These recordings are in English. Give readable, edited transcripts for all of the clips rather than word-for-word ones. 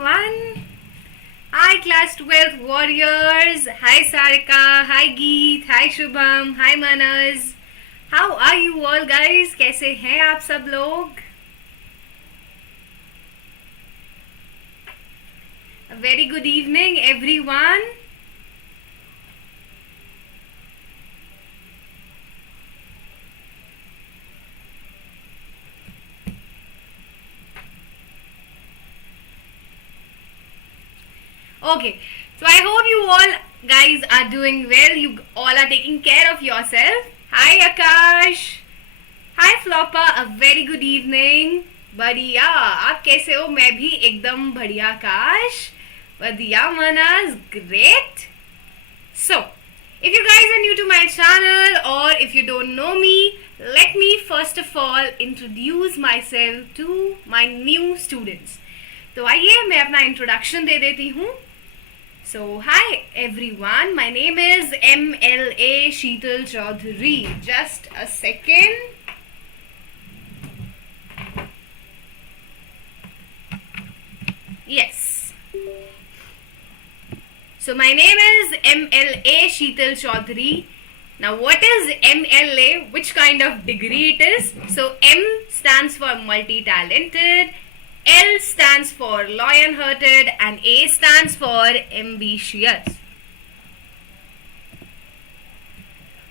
everyone. Hi class 12 warriors. Hi Sarika. Hi Geet. Hi Shubham. Hi Manas. How are you all guys? कैसे हैं आप सब लोग? A very good evening everyone. Okay, so I hope you all guys are doing well. You all are taking care of yourself. Hi Akash. Hi Floppa. A very good evening. बढ़िया, आप कैसे हो? मैं भी एकदम बढ़िया आकाश. बढ़िया Manas, great. So, if you guys are new to my channel or if you don't know me, let me first of all introduce myself to my new students. तो आइए मैं अपना इंट्रोडक्शन दे देती हूँ. So, hi everyone, my name is MLA Sheetal Choudhary. Just a second. Yes. So, my name is MLA Sheetal Choudhary. Now, what is MLA? Which kind of degree it is? So, M stands for multi-talented, L stands for lion-hearted, and A stands for ambitious.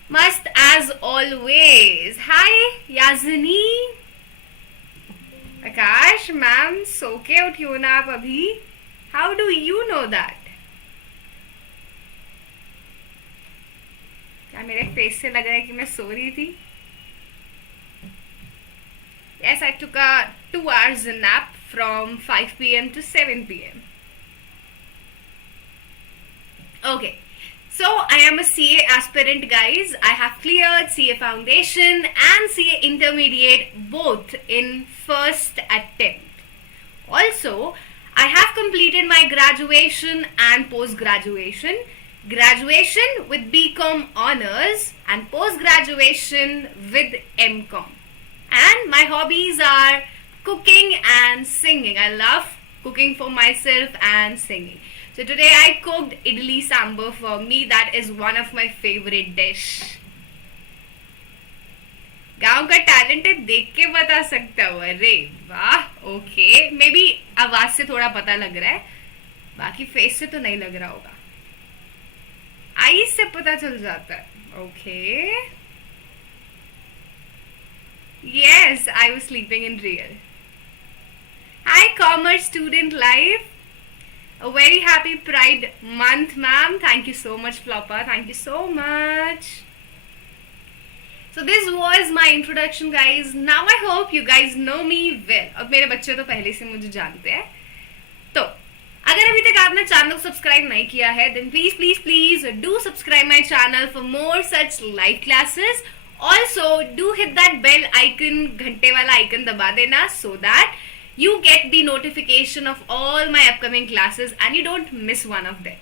Must as always. Hi, Yazini. Akash, ma'am, सो के उठी हो ना आप अभी? How do you know that? क्या मेरे face से लग रहा है कि मैं सो रही थी? Yes, I took a 2 hours nap from 5 p.m. to 7 p.m. Okay, so I am a CA aspirant guys. I have cleared CA Foundation and CA Intermediate both in first attempt. Also, I have completed my graduation and post-graduation. Graduation with BCom Honors and post-graduation with MCom. And my hobbies are cooking and singing. I love cooking for myself and singing. So today I cooked idli sambar for me. That is one of my favorite dish. गाँव का talent है देख के बता सकता हूँ. अरे वाह. ओके, मे बी आवाज से थोड़ा पता लग रहा है, बाकी फेस से तो नहीं लग रहा होगा. आईज से पता चल जाता है. Okay. Yes, I was sleeping in real. Hi, Commerce Student Life. A very happy Pride Month, ma'am. Thank you so much, Floppa. Thank you so much. So this was my introduction, guys. Now I hope you guys know me well. अब मेरे बच्चे तो पहले से मुझे जानते हैं. तो अगर अभी तक आपने चैनल को सब्सक्राइब नहीं किया है, then please do subscribe my channel for more such live classes. Also, do hit that bell icon, घंटे वाला icon दबा देना, so that you get the notification of all my upcoming classes and you don't miss one of them.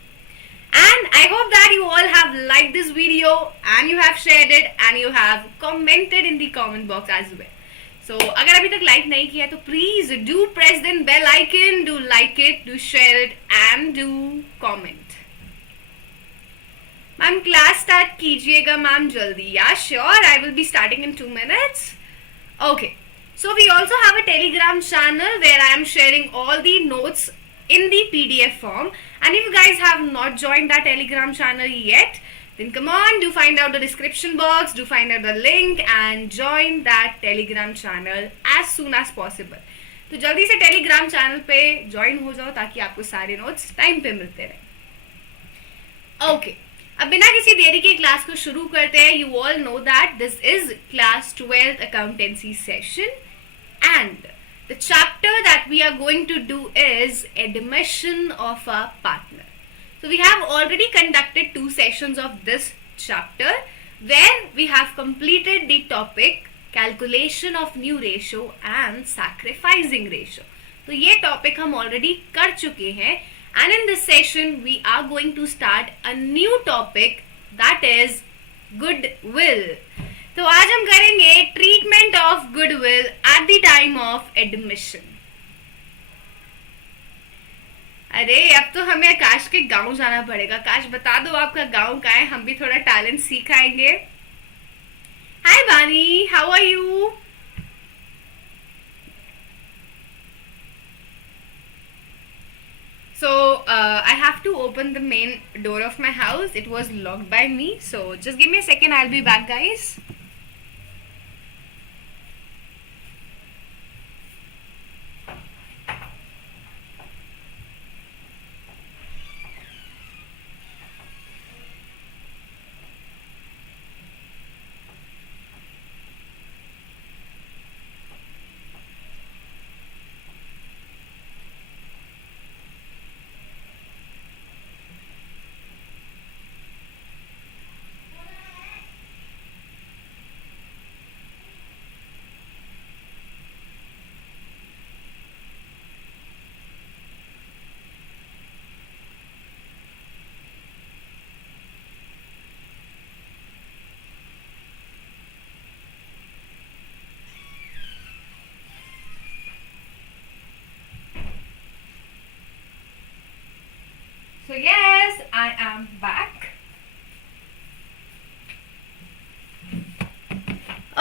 And I hope that you all have liked this video and you have shared it and you have commented in the comment box as well. So, अगर अभी तक like नहीं किया तो please do press the bell icon, do like it, do share it and do comment. Ma'am class start कीजिएगा ma'am जल्दी. या sure, I will be starting in 2 minutes. Okay, so we also have a Telegram channel where I am sharing all the notes in the PDF form, and if you guys have not joined that Telegram channel yet, then come on, do find out the description box, do find out the link and join that Telegram channel as soon as possible. तो जल्दी से Telegram channel पे join हो जाओ ताकि आपको सारे notes time पे मिलते रहे. Okay, अब बिना किसी देरी के क्लास को शुरू करते हैं. You all know that this is class 12 accountancy session and the chapter that we are going to do is admission of a partner. So we have already conducted 2 sessions of this chapter where we have completed the topic calculation of new ratio and sacrificing ratio. तो ये topic हम already कर चुके हैं. And in this session, we are going to start a new topic that is goodwill. तो आज हम करेंगे treatment of goodwill at the time of admission. अरे अब तो हमें आकाश के गांव जाना पड़ेगा. आकाश बता दो आपका गांव कहाँ है, हम भी थोड़ा टैलेंट सीख आएंगे. Hi Bani, how are you? So I have to open the main door of my house. It was locked by me. So just give me a second. I'll be back, guys. So yes, I am back.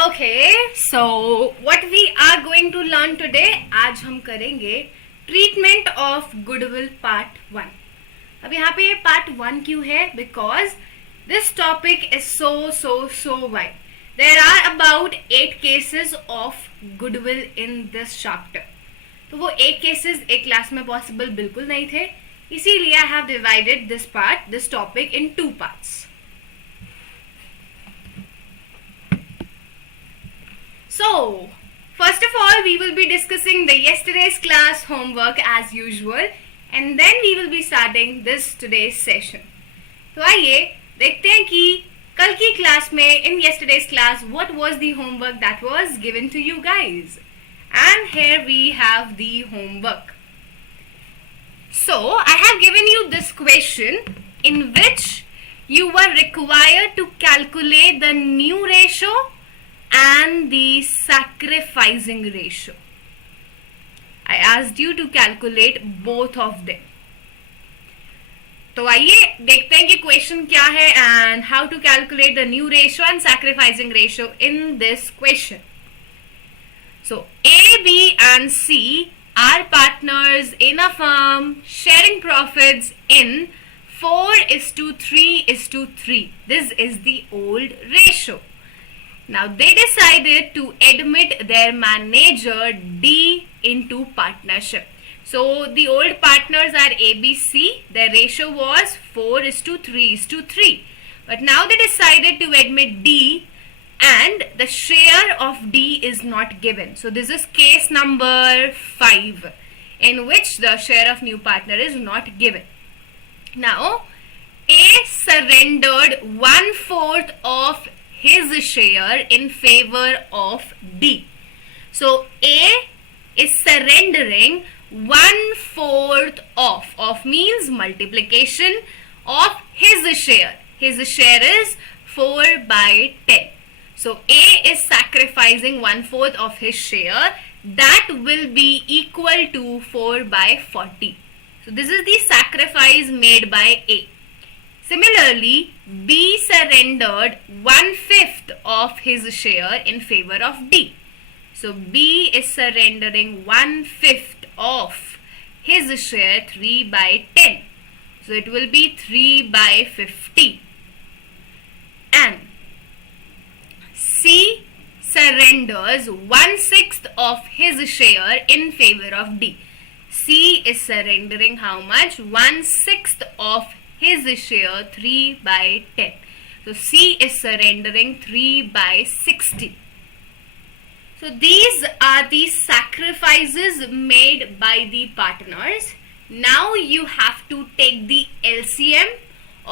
Okay, so what we are going to learn today, आज हम करेंगे Treatment of Goodwill Part 1. अब यहाँ पे Part 1 क्यों है? Because this topic is so wide. There are about 8 cases of goodwill in this chapter. तो वो 8 cases एक क्लास में possible बिल्कुल नहीं थे, इसीलिए I have divided this topic in 2 parts. So, first of all, we will be discussing the yesterday's class homework as usual, and then we will be starting this today's session. तो आइए देखते हैं कि कल की क्लास में in yesterday's class what was the homework that was given to you guys. And here we have the homework. So, I have given you this question in which you were required to calculate the new ratio and the sacrificing ratio. I asked you to calculate both of them. तो आइए देखते हैं कि question क्या है and how to calculate the new ratio and sacrificing ratio in this question. So, A, B and C are partners in a firm sharing profits in 4:3:3. This is the old ratio. Now they decided to admit their manager D into partnership. So the old partners are A, B, C. Their ratio was 4:3:3. But now they decided to admit D and the share of D is not given. So this is case number 5 in which the share of new partner is not given. Now A surrendered 1/4 of his share in favor of D. So A is surrendering 1/4 of means multiplication of his share. His share is 4/10. So A is sacrificing 1/4 of his share. That will be equal to 4/40. So this is the sacrifice made by A. Similarly, B surrendered 1/5 of his share in favor of D. So B is surrendering 1/5 of his share 3/10. So it will be 3/50. And C surrenders 1/6 of his share in favor of D. C is surrendering how much? 1/6 of his share 3/10. So C is surrendering 3/60. So these are the sacrifices made by the partners. Now you have to take the LCM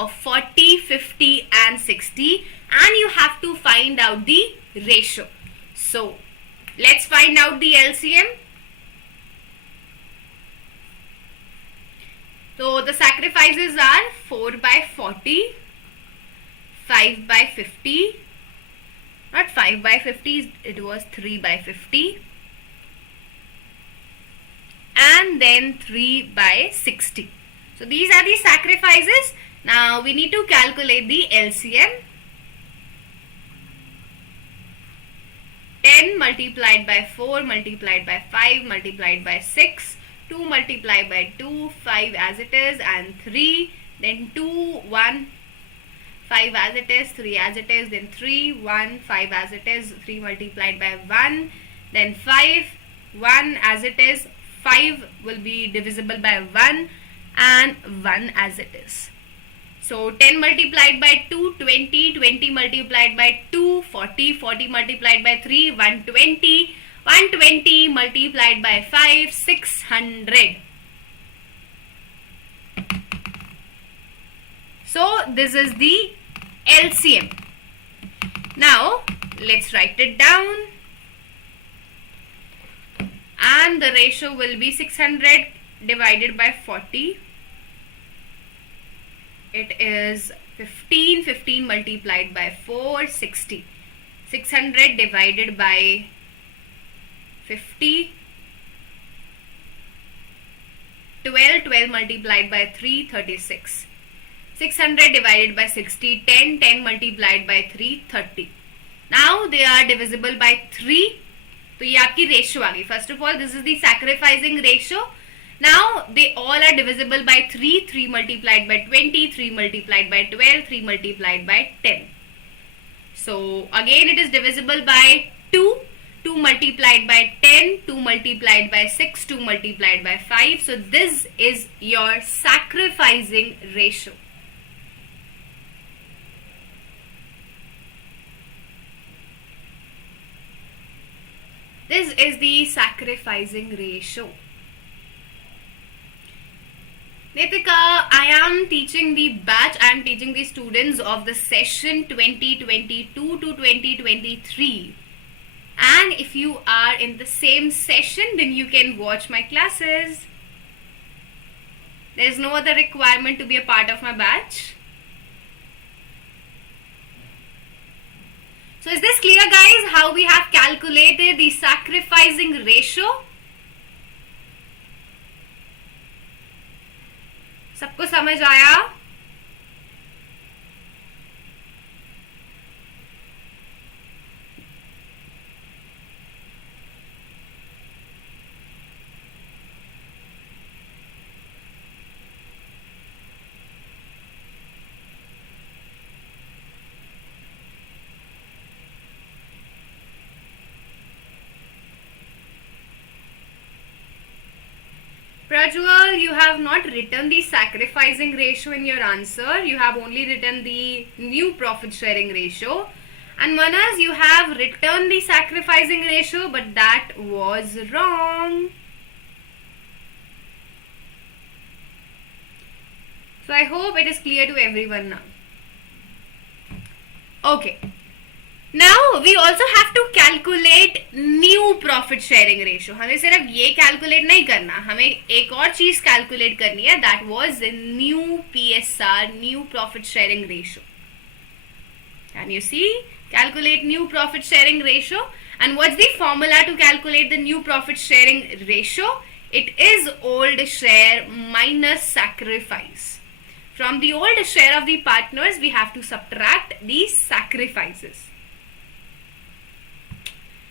of 40, 50 and 60 and you have to find out the ratio. So let's find out the LCM. So the sacrifices are 4/40, 5/50, not 5/50, it was 3/50, and then 3 by 60. So these are the sacrifices. Now we need to calculate the LCM. 10 multiplied by 4 multiplied by 5 multiplied by 6, 2 multiplied by 2, 5 as it is, and 3, then 2, 1, 5 as it is, 3 as it is, then 3, 1, 5 as it is, 3 multiplied by 1, then 5, 1 as it is, 5 will be divisible by 1, and 1 as it is. So 10 multiplied by 2, 20, 20 multiplied by 2, 40, 40 multiplied by 3, 120, 120 multiplied by 5, 600. So this is the LCM. Now let's write it down. And the ratio will be 600 divided by 40. It is 15, 15 multiplied by 4, 60. 600 divided by 50. 12, 12 multiplied by 3, 36. 600 divided by 60, 10, 10 multiplied by 3, 30. Now they are divisible by 3. So ये आपकी ratio आ गई. First of all, this is the sacrificing ratio. Now they all are divisible by 3, 3 multiplied by 20, 3 multiplied by 12, 3 multiplied by 10. So again it is divisible by 2, 2 multiplied by 10, 2 multiplied by 6, 2 multiplied by 5. So this is your sacrificing ratio. This is the sacrificing ratio. Nitika, I am teaching the batch, I am teaching the students of the session 2022 to 2023. And if you are in the same session, then you can watch my classes. There is no other requirement to be a part of my batch. So is this clear, guys, how we have calculated the sacrificing ratio? सबको समझ आया? Prajwal, you have not written the sacrificing ratio in your answer. You have only written the new profit sharing ratio. And Manas, you have written the sacrificing ratio, but that was wrong. So I hope it is clear to everyone now. Okay. Now we also have to calculate new profit sharing ratio. हमें सिर्फ ये calculate नहीं करना, हमें एक और चीज calculate करनी है. That was the new PSR, new profit sharing ratio. Can you see? Calculate new profit sharing ratio. And what's the formula to calculate the new profit sharing ratio? It is old share minus sacrifice. From the old share of the partners, we have to subtract the sacrifices.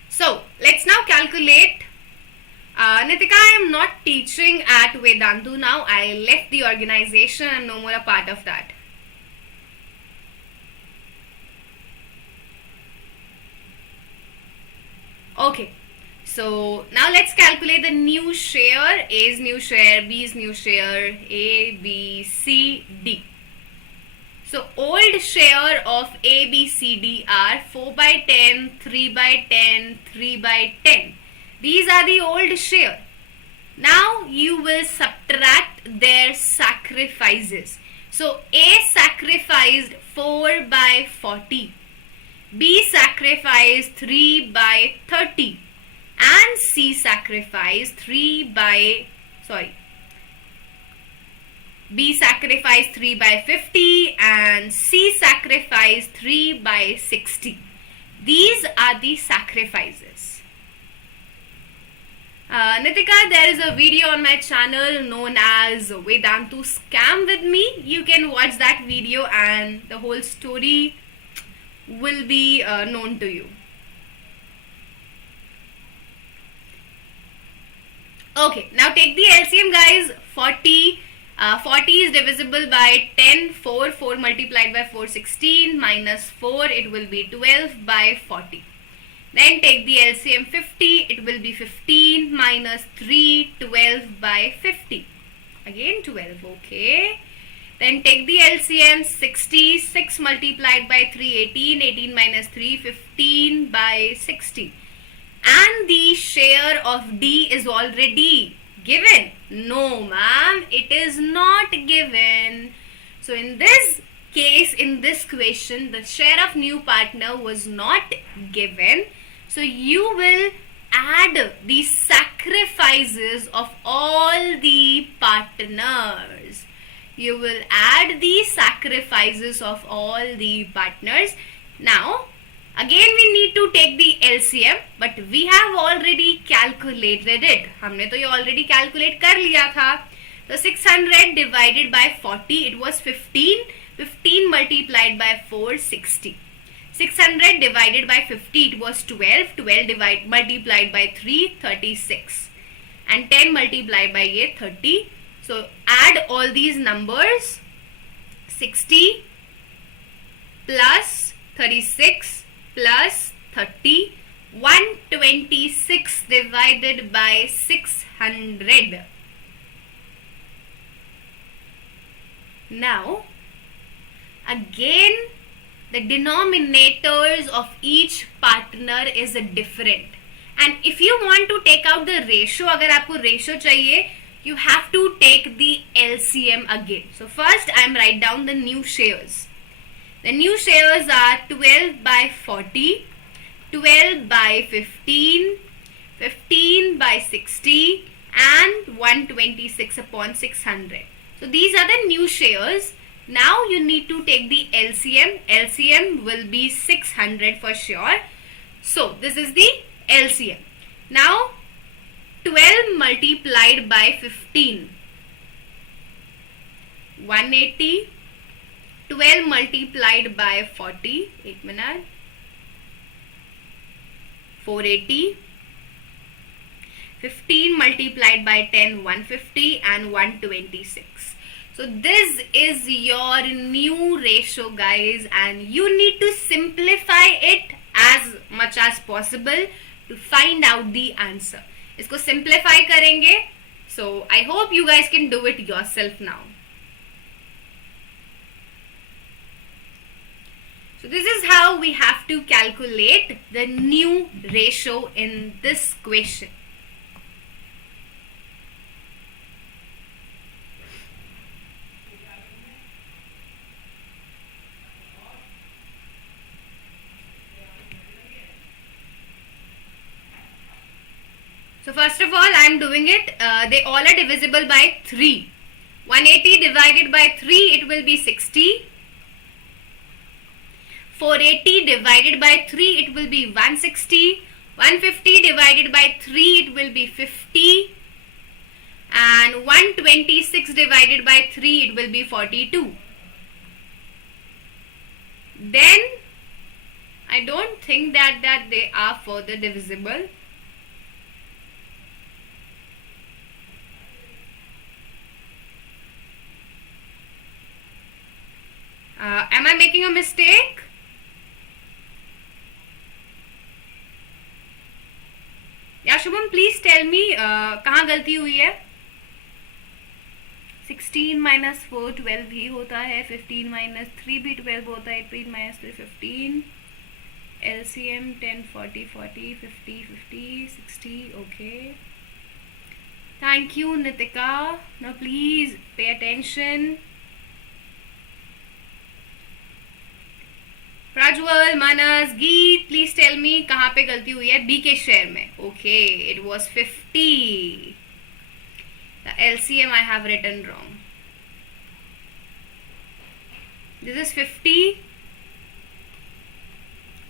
So, let's now calculate. Nitika, I am not teaching at Vedantu now. I left the organization and no more a part of that. Okay. So, now let's calculate the new share. A's new share, B's new share, A, B, C, D. So, old share of A, B, C, D are 4 by 10, 3 by 10, 3 by 10. These are the old share. Now, you will subtract their sacrifices. So, A sacrificed 4 by 40. B sacrificed 3 by 30. And C sacrificed B sacrificed 3 by 50 and C sacrificed 3 by 60. These are the sacrifices. Nitika, there is a video on my channel known as Vedantu Scam with me. You can watch that video and the whole story will be known to you. Okay, now take the LCM, guys. 40 is divisible by 10, 4 multiplied by 4, 16, minus 4, it will be 12 by 40. Then take the LCM 50, it will be 15 minus 3, 12 by 50. Again 12, okay. Then take the LCM 60, 6 multiplied by 3, 18, 18 minus 3, 15 by 60. And the share of D is already given. No, ma'am, it is not given. So in this case, in this question, the share of new partner was not given. So you will add the sacrifices of all the partners. You will add the sacrifices of all the partners. Now, again we need to take the LCM, but we have already calculated it. हमने तो ये already calculate कर लिया था. So 600 divided by 40, it was 15. 15 multiplied by 4, 60. 600 divided by 50, it was 12. 12 multiplied by 3, 36. And 10 multiplied by 8, 30. So add all these numbers. 60 plus 36 plus 30. 126 divided by 600. Now, again, the denominators of each partner is different. And if you want to take out the ratio, अगर आपको ratio चाहिए, you have to take the LCM again. So first, I am write down the new shares. The new shares are 12 by 40, 12 by 15, 15 by 60, and 126 upon 600. So these are the new shares. Now you need to take the LCM. LCM will be 600 for sure. So this is the LCM. Now 12 multiplied by 15. 180. 12 multiplied by 40. 1 minute. 480. 15 multiplied by 10. 150 and 126. So this is your new ratio, guys, and you need to simplify it as much as possible to find out the answer. इसको simplify करेंगे. So I hope you guys can do it yourself now. So this is how we have to calculate the new ratio in this question. So first of all, I am doing it. They all are divisible by 3. 180 divided by 3, it will be 60. 480 divided by 3, it will be 160. 150 divided by 3, it will be 50. And 126 divided by 3, it will be 42. Then, I don't think that they are further divisible. Am I making a mistake? Yeah, Shubham, please tell me कहाँ गलती हुई है? 16 minus 4 12 ही होता है. 15 minus 3 भी 12 होता है. 18 minus 3 15. LCM 10 40 40 50 50 60. Okay. Thank you, Nitika. Now please pay attention. Prajwal, Manas, Geet, please tell me कहाँ पे गलती हुई है B के शेयर में. Okay, it was 50. The LCM I have written wrong. This is 50.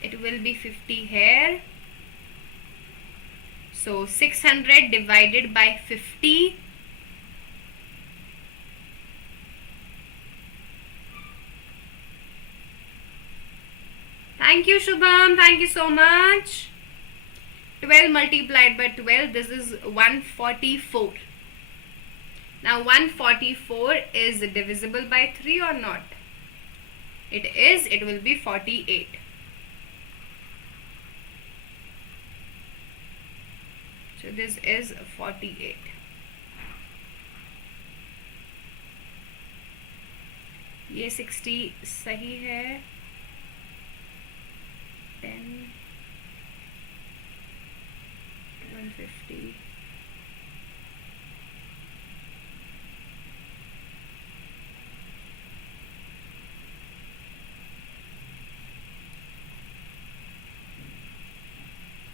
It will be 50 here. So 600 divided by 50. Thank you, Shubham. Thank you so much. 12 multiplied by 12, this is 144. Now 144 is divisible by 3 or not? It is. It will be 48. So this is 48. ये 60 सही है. 10 150.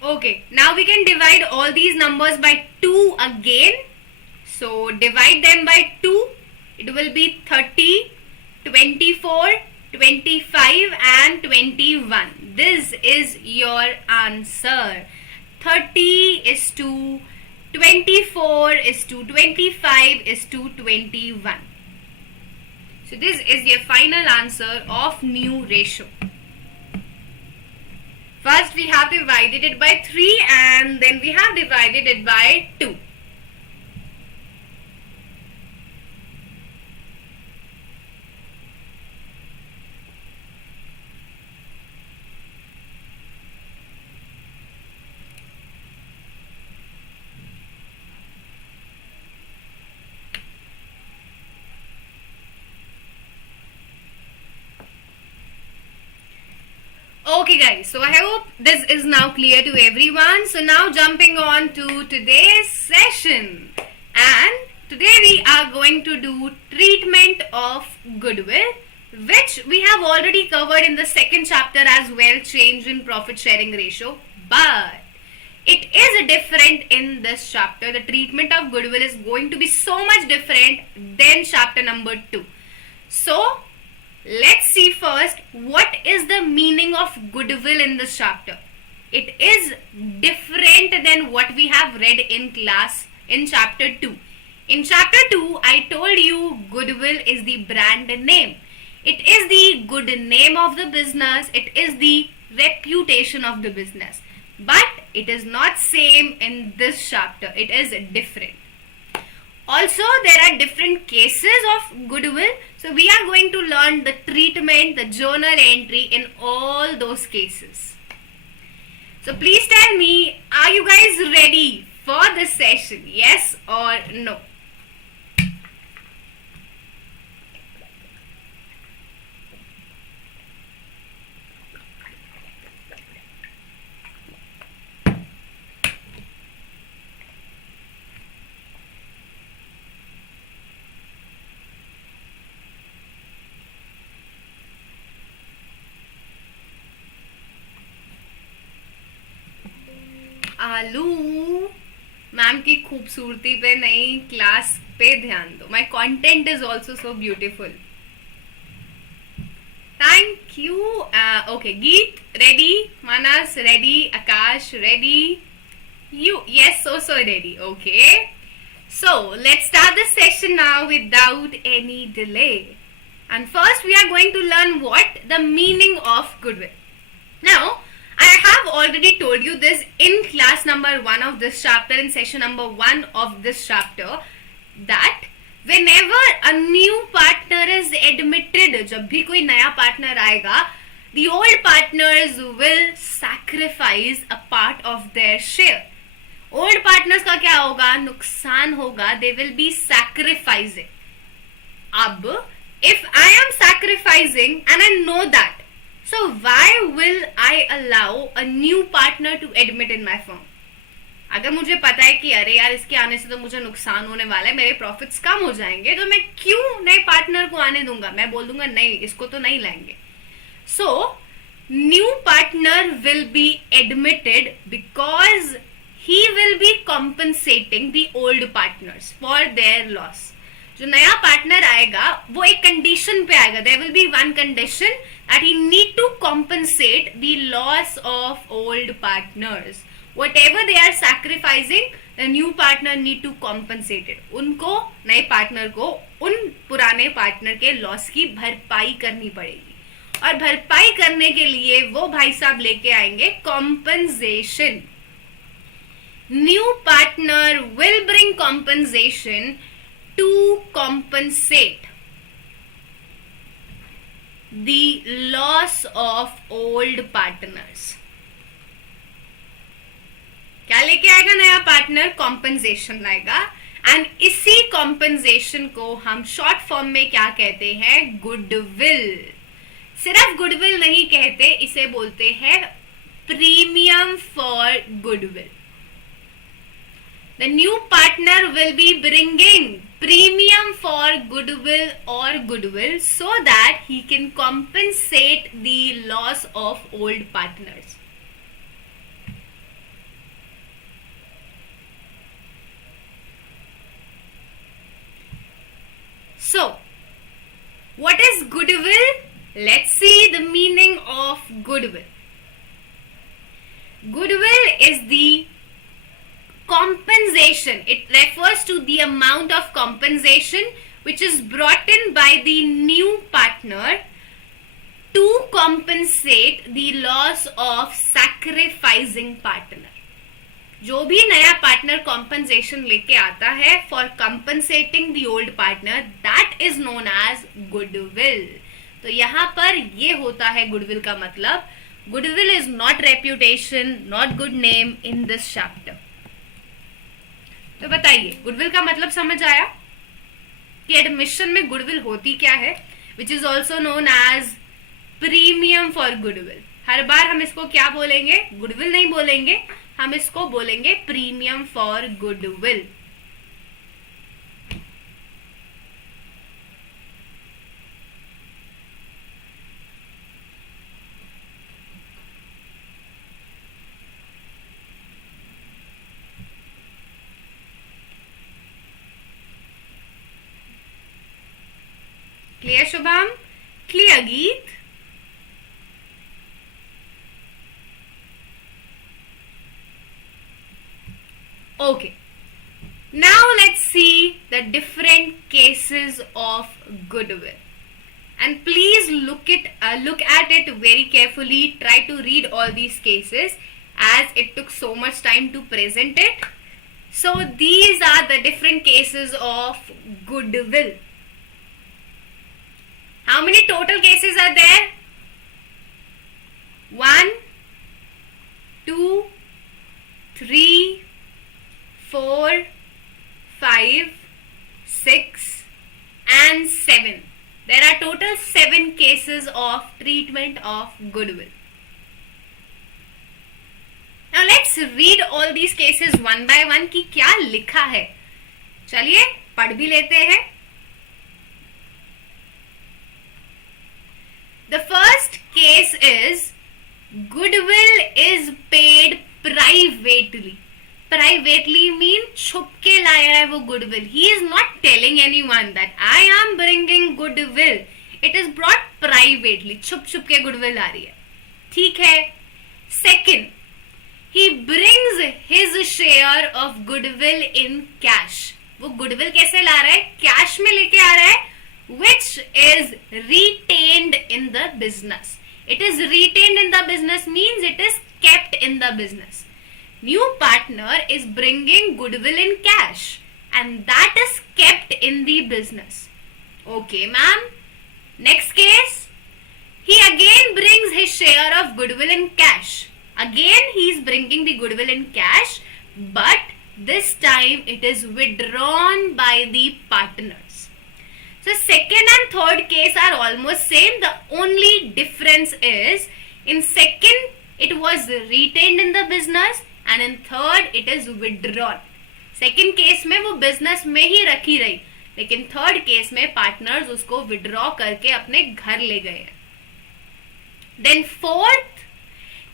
Okay, now we can divide all these numbers by 2 again. So divide them by 2. It will be 30, 24, 25 and 21. This is your answer. 30 is to 24 is to 25 is to 21. So this is your final answer of new ratio. First we have divided it by 3 and then we have divided it by 2. Okay guys, so I hope this is now clear to everyone. So now jumping on to today's session, and today we are going to do treatment of goodwill, which we have already covered in the second chapter as well, change in profit sharing ratio, but it is different in this chapter. The treatment of goodwill is going to be so much different than chapter number 2. So let's see first what is the meaning of goodwill in this chapter. It is different than what we have read in class in chapter 2. In chapter 2, I told you goodwill is the brand name. It is the good name of the business. It is the reputation of the business. But it is not same in this chapter. It is different. Also, there are different cases of goodwill. So we are going to learn the treatment, the journal entry in all those cases. So please tell me, are you guys ready for this session? Yes or no? आलू ma'am की खूबसूरती पे नहीं, class पे ध्यान दो. My content is also so beautiful. Thank you. Okay, Geet ready, Manas ready, Akash ready, you yes, so ready. Okay, so let's start the session now without any delay. And first we are going to learn what the meaning of goodwill. Now I have already told you this in class number 1 of this chapter, in session number 1 of this chapter, that whenever a new partner is admitted, जब भी कोई नया partner आएगा, the old partners will sacrifice a part of their share. Old partners का क्या होगा? नुकसान होगा. They will be sacrificing. अब if I am sacrificing and I know that, so why will I allow a new partner to admit in my firm? अगर मुझे पता है कि अरे यार इसके आने से तो मुझे नुकसान होने वाला है, मेरे प्रॉफिट्स कम हो जाएंगे, तो मैं क्यों नए पार्टनर को आने दूंगा? मैं बोल दूंगा नहीं, इसको तो नहीं लाएंगे. So new partner will be admitted because he will be compensating the old partners for their loss. जो नया पार्टनर आएगा वो एक कंडीशन पे आएगा. There will be one condition that he need to compensate the loss of old partners. whatever they are sacrificing, the new partner need to compensate it. उनको नए partner को उन पुराने पार्टनर के लॉस की भरपाई करनी पड़ेगी, और भरपाई करने के लिए वो भाई साहब लेके आएंगे compensation. New partner will bring compensation to compensate the loss of old partners. क्या लेके आएगा नया पार्टनर? कॉम्पनसेशन लाएगा. एंड इसी कॉम्पनसेशन को हम शॉर्ट फॉर्म में क्या कहते हैं? गुडविल. सिर्फ गुडविल नहीं कहते, इसे बोलते हैं premium for goodwill. The new partner will be bringing premium for goodwill or goodwill so that he can compensate the loss of old partners. So, what is goodwill? Let's see the meaning of goodwill. Goodwill is the compensation. It refers to the amount of compensation which is brought in by the new partner to compensate the loss of sacrificing partner. जो भी नया partner compensation लेके आता है for compensating the old partner, that is known as goodwill. तो यहाँ पर ये होता है गुडविल का मतलब. Goodwill is not reputation, not good name in this chapter. तो बताइए, गुडविल का मतलब समझ आया कि एडमिशन में गुडविल होती क्या है, which is also known as premium for goodwill. हर बार हम इसको क्या बोलेंगे? गुडविल नहीं बोलेंगे, हम इसको बोलेंगे premium for goodwill. Clear Shubham? Clear गीत? Okay. Now let's see the different cases of goodwill. And please look at it very carefully. Try to read all these cases as it took so much time to present it. So these are the different cases of goodwill. How many total cases are there? 1, 2, 3, 4, 5, 6 and 7. There are total 7 cases of treatment of goodwill. Now let's read all these cases one by one कि क्या लिखा है. चलिए पढ़ भी लेते हैं. The first case is goodwill is paid privately. Privately mean छुप के लाया है वो goodwill. He is not telling anyone that I am bringing goodwill. It is brought privately. छुप छुप के goodwill आ रही है. ठीक है. Second, he brings his share of goodwill in cash. वो goodwill कैसे ला रहा है? Cash में लेके आ रहा है. Which is retained in the business. It is retained in the business means it is kept in the business. New partner is bringing goodwill in cash and that is kept in the business. Okay, ma'am. Next case. He again brings his share of goodwill in cash. Again he is bringing the goodwill in cash, but this time it is withdrawn by the partners. So second and third case are almost same. The only difference is in second it was retained in the business and in third it is withdrawn. Second case में वो business में ही रखी रही, लेकिन third case में partners उसको withdraw करके अपने घर ले गए. Then fourth,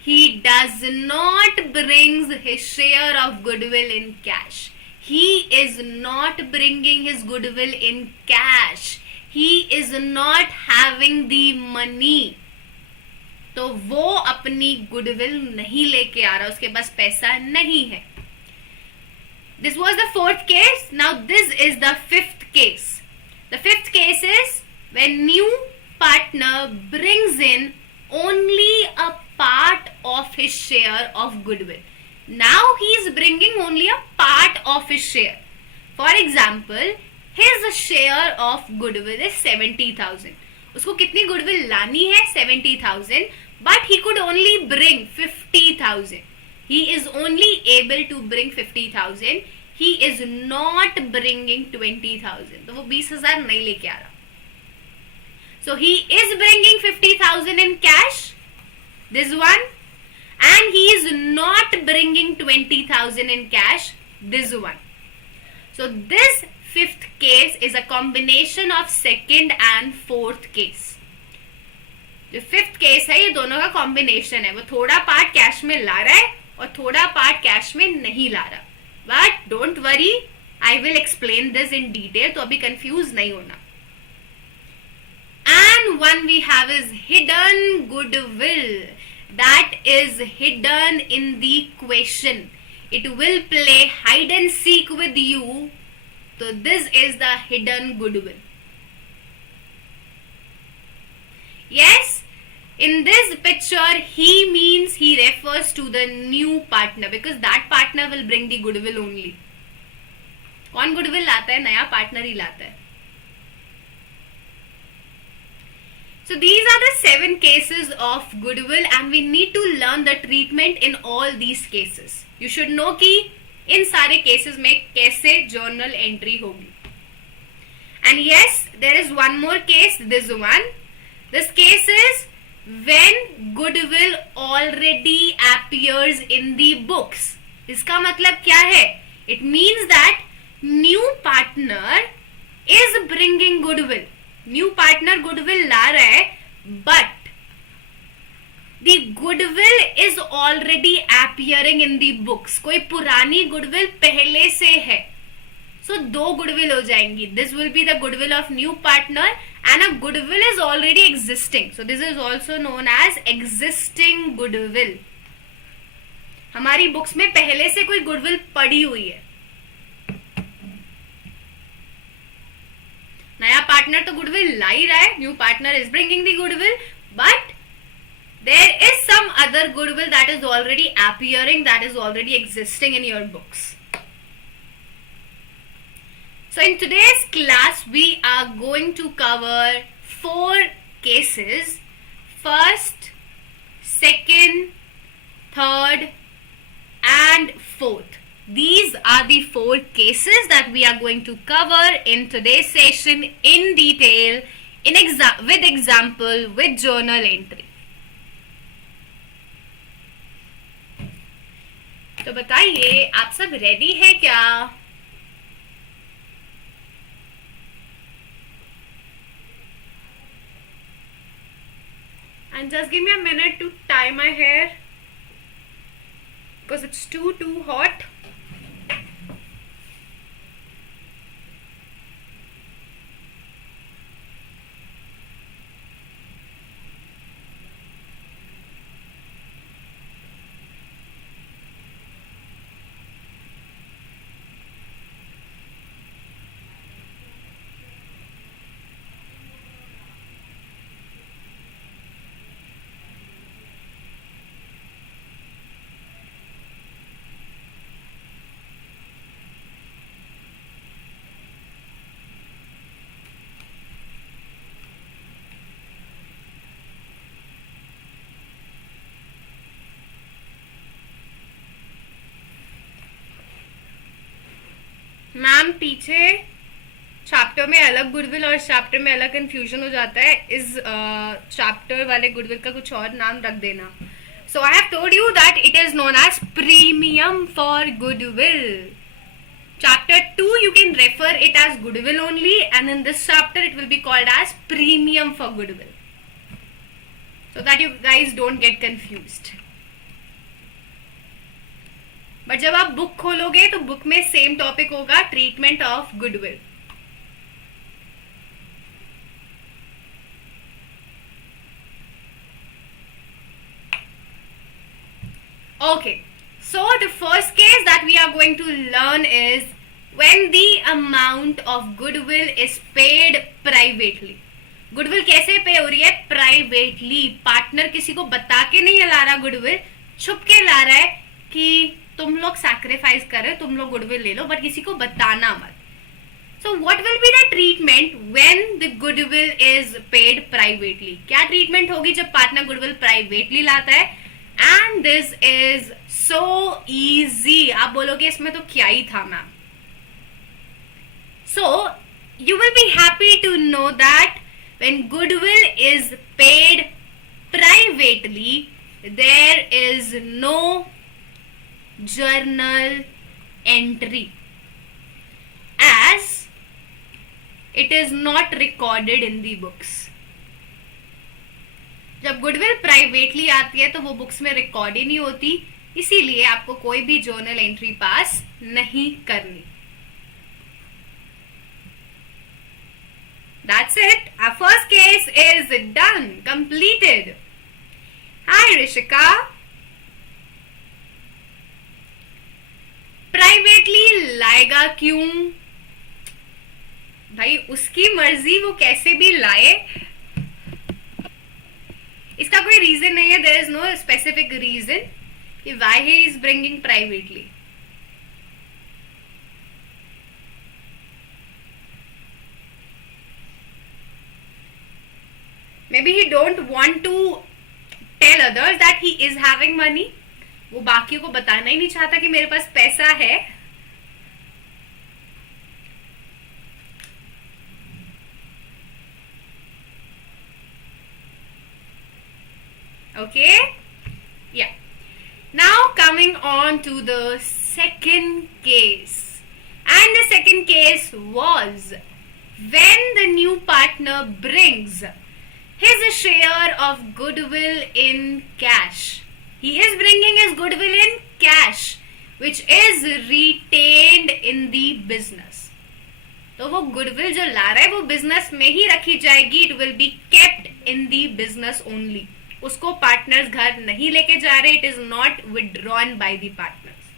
he does not brings his share of goodwill in cash. He is not bringing his goodwill in cash. He is not having the money. तो वो अपनी गुडविल नहीं लेके आ रहा, उसके पास पैसा नहीं है. This was the fourth case. Now this is the fifth case. The fifth case is when new partner brings in only a part of his share of goodwill. Now he is bringing only a part of his share. For example, his share of goodwill is 70,000. उसको कितनी goodwill लानी है? 70,000. But he could only bring 50,000. He is only able to bring 50,000. He is not bringing 20,000. तो वो 20,000 नहीं लेके आ रहा. So he is bringing 50,000 in cash. This one. And he is not bringing 20,000 in cash. This one. So this fifth case is a combination of second and fourth case. जो fifth case है ये दोनों का combination है. वो थोड़ा part cash में ला रहा है और थोड़ा पार्ट कैश में नहीं ला रहा. But don't worry, I will explain this in detail, तो अभी कंफ्यूज नहीं होना. And one we have is hidden goodwill. That is hidden in the question. It will play hide and seek with you. तो this is the hidden goodwill. Yes, in this picture he means he refers to the new partner because that partner will bring the goodwill only. कौन goodwill लाता है? नया partner ही लाता है. So these are the 7 cases of goodwill and we need to learn the treatment in all these cases. You should know कि इन सारे cases में कैसे journal entry होगी. And yes, there is one more case, this one. This case is when goodwill already appears in the books. इसका मतलब क्या है? It means that new partner is bringing goodwill. New partner goodwill ला रहा है, but the goodwill is already appearing in the books. कोई पुरानी goodwill पहले से है. So दो goodwill हो जाएंगी. This will be the goodwill of new partner and a goodwill is already existing. So this is also known as existing goodwill. हमारी books में पहले से कोई goodwill पड़ी हुई है. नया पार्टनर तो goodwill ला ही रहा है. New partner is bringing the goodwill, but there is some other goodwill that is already appearing, that is already existing in your books. So in today's class, we are going to cover 4 cases. First, second, third, and fourth. These are the 4 cases that we are going to cover in today's session in detail, with example, with journal entry. तो बताइए, आप सब ready हैं क्या? And just give me a minute to tie my hair because it's too hot. Ma'am पीछे chapter में अलग goodwill और चैप्टर में अलग कंफ्यूजन हो जाता है. इस चैप्टर वाले गुडविल का कुछ और नाम रख देना. So I have told you that it is known as premium for goodwill. Chapter 2 you can refer it as goodwill only, and in this chapter it will be called as premium for goodwill, so that you guys don't get confused. But जब आप book खोलोगे तो book में same topic होगा, treatment of goodwill. Okay, so the first case that we are going to learn is when the amount of goodwill is paid privately. Goodwill कैसे पे हो रही है? प्राइवेटली. पार्टनर किसी को बता के नहीं ला रहा गुडविल, छुप के ला रहा है कि तुम लोग सैक्रिफाइस कर रहे हो, तुम लोग गुडविल ले लो, बट किसी को बताना मत. So what will be the treatment when the goodwill is paid privately? क्या ट्रीटमेंट होगी जब पार्टनर गुडविल प्राइवेटली लाता है? And this is so easy. आप बोलोगे इसमें तो क्या ही था ma'am. So you will be happy to know that when goodwill is paid privately, there is no journal entry, as it is not recorded in the books. जब goodwill privately आती है तो वो बुक्स में रिकॉर्ड ही नहीं होती, इसीलिए आपको कोई भी जर्नल एंट्री पास नहीं करनी. That's it. Our first case is done, completed. Hi Rishika. Privately लाएगा क्यों? भाई उसकी मर्जी, वो कैसे भी लाए, इसका कोई रीजन नहीं है. There is no specific reason कि why he is bringing privately. Maybe he don't want to tell others that he is having money. वो बाकियों को बताना ही नहीं चाहता कि मेरे पास पैसा है. Okay? Yeah. Now coming on to the second case. And the second case was when the new partner brings his share of goodwill in cash. He is bringing his goodwill in cash, which is retained in the business. तो वो goodwill जो ला रहा है वो business में ही रखी जाएगी. It will be kept in the business only. उसको partners घर नहीं लेके जा रहे. It is not withdrawn by the partners.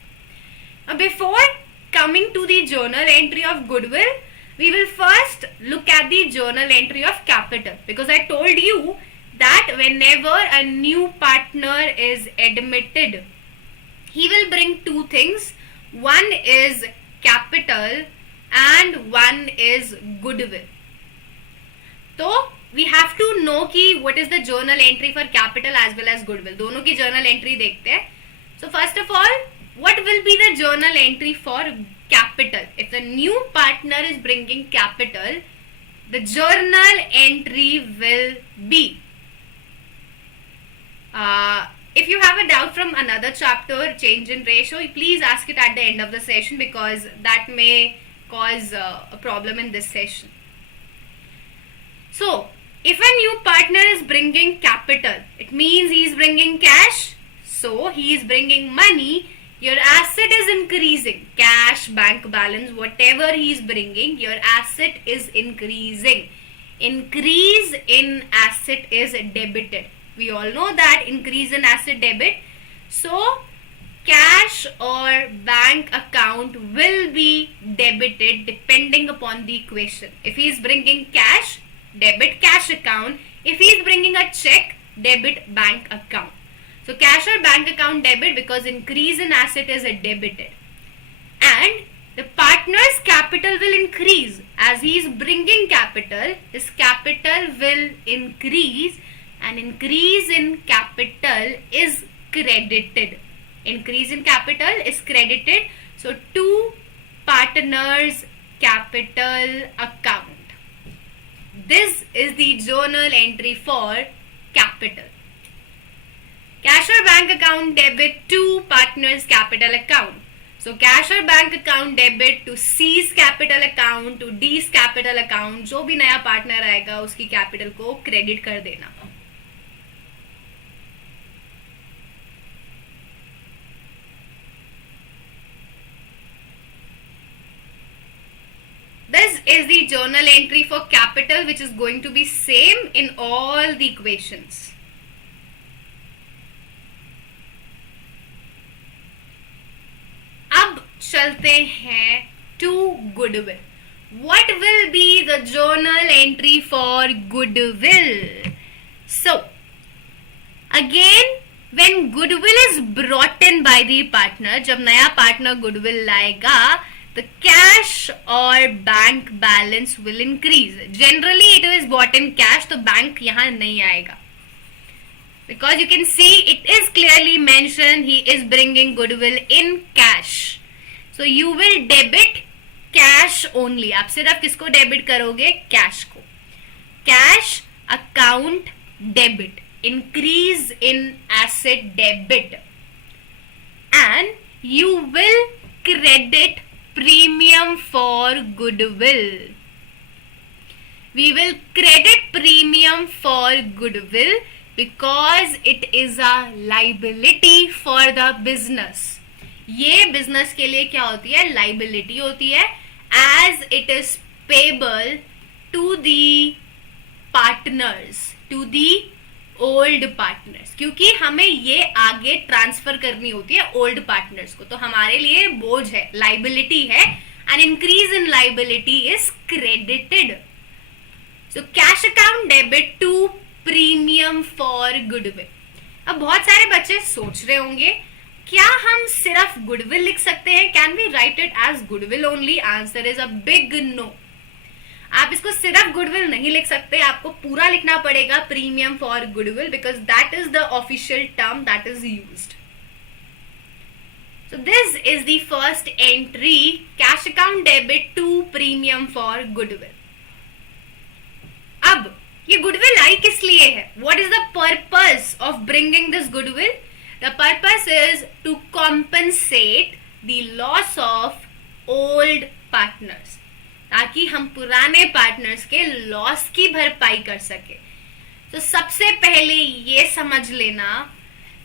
Now before coming to the journal entry of goodwill, we will first look at the journal entry of capital, because I told you that whenever a new partner is admitted, he will bring two things. One is capital and one is goodwill. So we have to know कि what is the journal entry for capital as well as goodwill. दोनों की journal entry देखते हैं. So first of all, what will be the journal entry for capital? If the new partner is bringing capital, the journal entry will be. If you have a doubt from another chapter, change in ratio, please ask it at the end of the session, because that may cause a problem in this session. So, if a new partner is bringing capital, it means he is bringing cash. So, he is bringing money. Your asset is increasing. Cash, bank balance, whatever he is bringing, your asset is increasing. Increase in asset is debited. We all know that increase in asset debit. So, cash or bank account will be debited depending upon the equation. If he is bringing cash, debit cash account. If he is bringing a check, debit bank account. So cash or bank account debit, because increase in asset is debited. And the partner's capital will increase. As he is bringing capital, his capital will increase, and increase in capital is credited. Increase in capital is credited. So two partners' capital account. This is the journal entry for capital. Cash or bank account debit to partner's capital account. So cash or bank account debit to C's capital account, to D's capital account. जो भी नया partner आएगा उसकी capital को credit कर देना. This is the journal entry for capital, which is going to be same in all the equations. चलते हैं to goodwill. What will be the journal entry for goodwill? So, again, when goodwill is brought in by the partner, जब नया partner goodwill लाएगा, the cash or bank balance will increase. Generally, it is bought in cash, तो bank यहाँ नहीं आएगा. Because you can see it is clearly mentioned he is bringing goodwill in cash. So you will debit cash only. आप सिर्फ किसको debit करोगे? Cash को. Cash account debit, increase in asset debit, and you will credit premium for goodwill. We will credit premium for goodwill because it is a liability for the business. ये business के लिए क्या होती है? Liability होती है, as it is payable to the partners, to the old partners, क्योंकि हमें ये आगे ट्रांसफर करनी होती है ओल्ड पार्टनर्स को, तो हमारे लिए बोझ है, लाइबिलिटी है, and increase in liability is credited. So cash account debit to premium for goodwill. अब बहुत सारे बच्चे सोच रहे होंगे क्या हम सिर्फ गुडविल लिख सकते हैं? Can we write it as goodwill only? Answer is a big no. आप इसको सिर्फ गुडविल नहीं लिख सकते, आपको पूरा लिखना पड़ेगा premium for goodwill, because that is the official term that is used. So this is the first entry, cash account debit to premium for goodwill. अब ये गुडविल आई किस लिए है? What is the purpose of bringing this goodwill? The purpose is to compensate the loss of old partners, ताकि हम पुराने partners के लॉस की भरपाई कर सके. तो सबसे पहले ये समझ लेना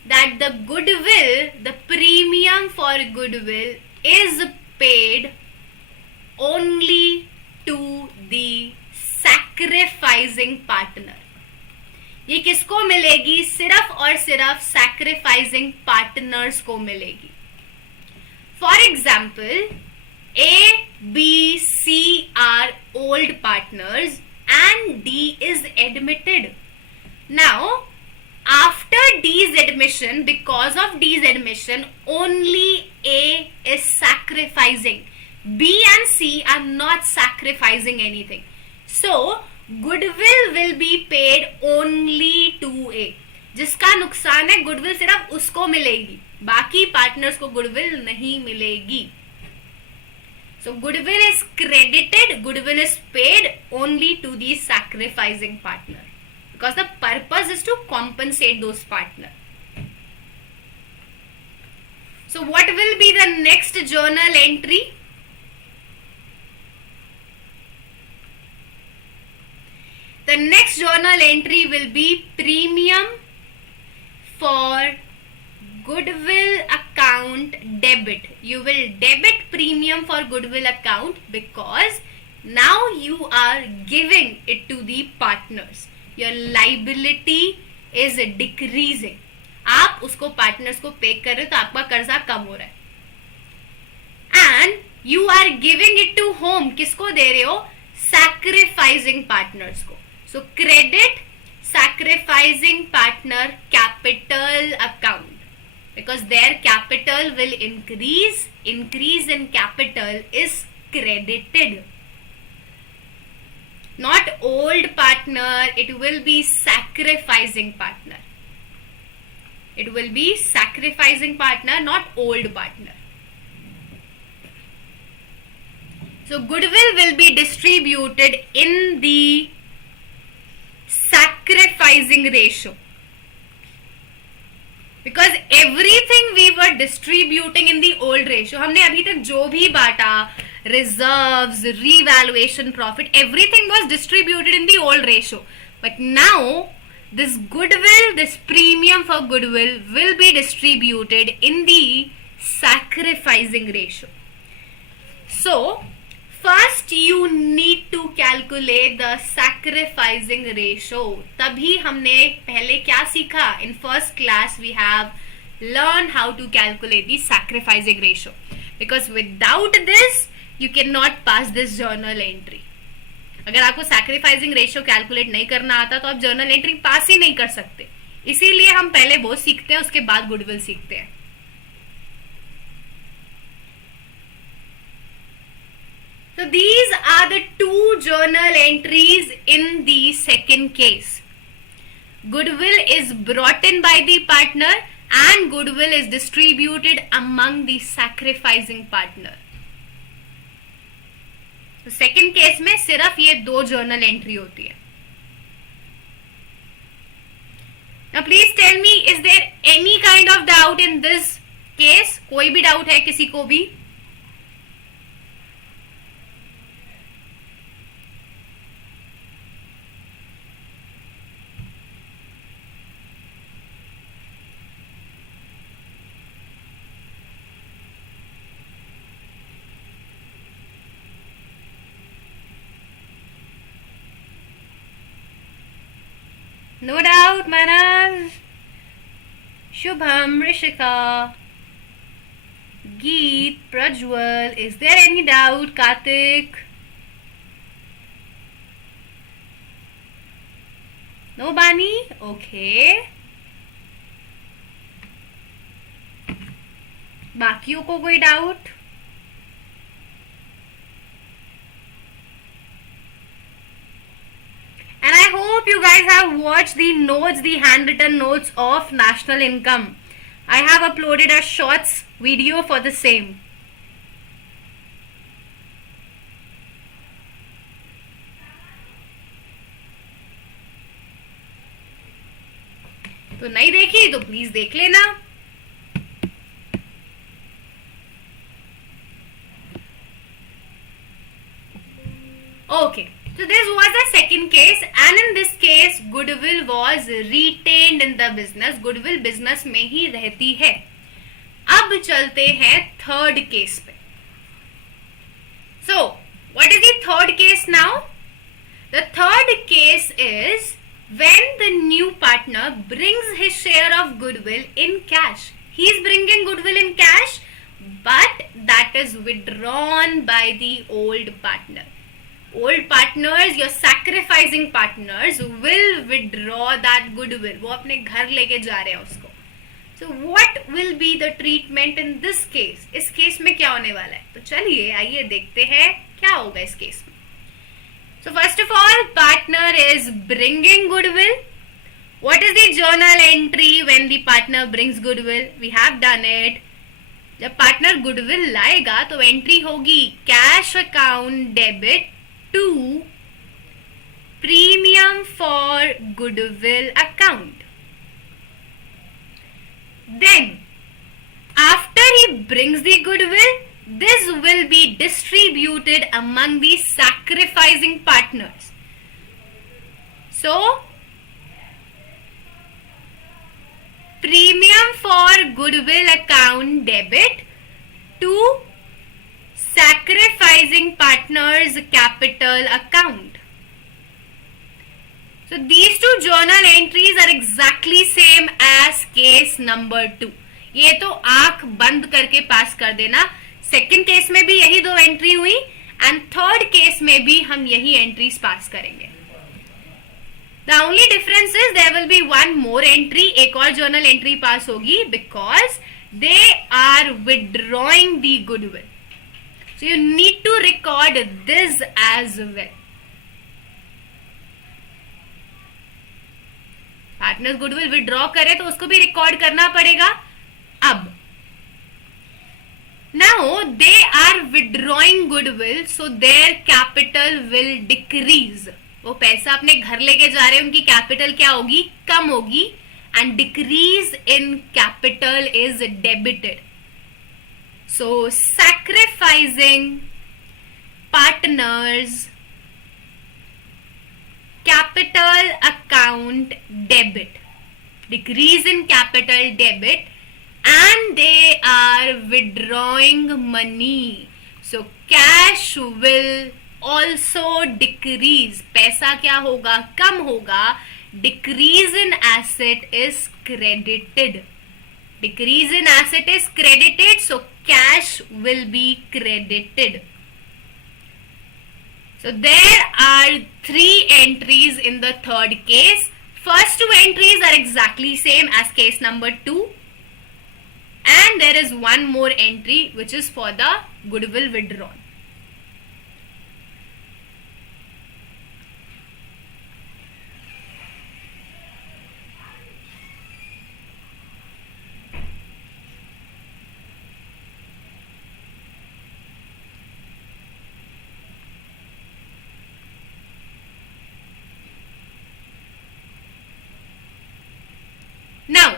that the goodwill, the premium for goodwill is paid only to the sacrificing partner. ये किसको मिलेगी? सिर्फ और सिर्फ सैक्रिफाइसिंग पार्टनर्स को मिलेगी. For example, A B C are old partners and D is admitted. Now after D's admission, because of D's admission, only A is sacrificing. B and C are not sacrificing anything. So goodwill will be paid only to A. जिसका नुकसान है, goodwill सिर्फ उसको मिलेगी, बाकी partners को goodwill नहीं मिलेगी. So goodwill is credited, goodwill is paid only to the sacrificing partner, because the purpose is to compensate those partner. So what will be the next journal entry? The next journal entry will be premium for goodwill account debit. You will debit premium for goodwill account because now you are giving it to the partners. Your liability is decreasing. आप उसको partners को पे कर रहे हो तो आपका कर्जा कम हो रहा है. And you are giving it to whom? किसको दे रहे हो? Sacrificing partners को. So credit sacrificing partner capital account, because their capital will increase. Increase in capital is credited. Not old partner, it will be sacrificing partner. It will be sacrificing partner, not old partner. So goodwill will be distributed in the sacrificing ratio, because everything we were distributing in the old ratio. हमने अभी तक जो भी बांटा, reserves, revaluation, profit, everything was distributed in the old ratio. But now this goodwill, this premium for goodwill will be distributed in the sacrificing ratio. So first you need to calculate the sacrificing ratio. तभी हमने पहले क्या सीखा? In first class we have learned how to calculate the sacrificing ratio, because without this you cannot pass this journal entry. अगर आपको sacrificing ratio calculate नहीं करना आता तो आप जर्नल एंट्री पास ही नहीं कर सकते. इसीलिए हम पहले वो सीखते हैं, उसके बाद गुडविल सीखते हैं. So these are the two journal entries in the second case. Goodwill is brought in by the partner and goodwill is distributed among the sacrificing partner. तो सेकेंड केस में सिर्फ ये दो जर्नल एंट्री होती है. Now please tell me, is there any kind of doubt in this case? कोई भी doubt है किसी को भी? No doubt, Manaz, Shubham, Rishika, Geet, Prajwal. Is there any doubt, Kartik? No, Bani? Okay. बाकियों को कोई doubt? And I hope you guys have watched the notes, the handwritten notes of national income. I have uploaded a shorts video for the same. तो नहीं देखी तो please देख लेना. Okay. So this was the second case, and in this case goodwill was retained in the business. Goodwill business में ही रहती है. अब चलते हैं थर्ड केस पे. So what is the third case now? The third case is when the new partner brings his share of goodwill in cash. He is bringing goodwill in cash, but that is withdrawn by the old partner. Old partners, your sacrificing partners will withdraw that goodwill. वो अपने घर लेके जा रहे हैं उसको. So what will be the treatment in this case? इस case में क्या होने वाला है? तो चलिए आइए देखते हैं क्या होगा इस केस में. So first of all, partner is bringing goodwill. What is the journal entry when the partner brings goodwill? We have done it. जब partner goodwill लाएगा तो entry होगी cash account debit to premium for goodwill account. Then after he brings the goodwill, this will be distributed among the sacrificing partners. So premium for goodwill account debit to sacrificing partners capital account. So these two journal entries are exactly same as case number 2. ये तो आंख बंद करके पास कर देना. Second case में भी यही दो एंट्री हुई एंड थर्ड केस में भी हम यही एंट्रीज पास करेंगे. The only difference is there will be one more entry. एक और journal entry पास होगी because they are withdrawing the goodwill. So you need to record this as well. Partners goodwill withdraw करे तो उसको भी record करना पड़ेगा. अब now they are withdrawing goodwill, so their capital will decrease. वो पैसा अपने घर लेके जा रहे हैं, उनकी कैपिटल क्या होगी? कम होगी. And decrease in capital is debited. So sacrificing partners capital account debit, decrease in capital debit, and they are withdrawing money. So cash will also decrease. पैसा क्या होगा? कम होगा. Decrease in asset is credited. Decrease in asset is credited, so cash will be credited. So there are 3 entries in the third case. First 2 entries are exactly same as case number 2. And there is one more entry which is for the goodwill withdrawn. Now,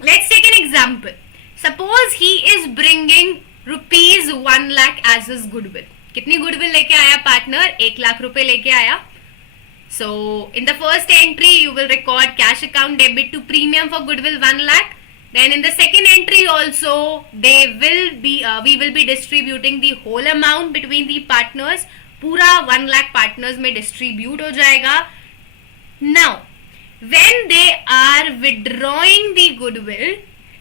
let's take an example. Suppose he is bringing rupees 1 lakh as his goodwill. कितनी goodwill लेके आया partner? 1 lakh रुपए लेके आया. So, in the first entry, you will record cash account debit to premium for goodwill 1 lakh. Then in the second entry also, we will be distributing the whole amount between the partners. पूरा 1 lakh partners में distribute हो जाएगा. Now, when they are withdrawing the goodwill,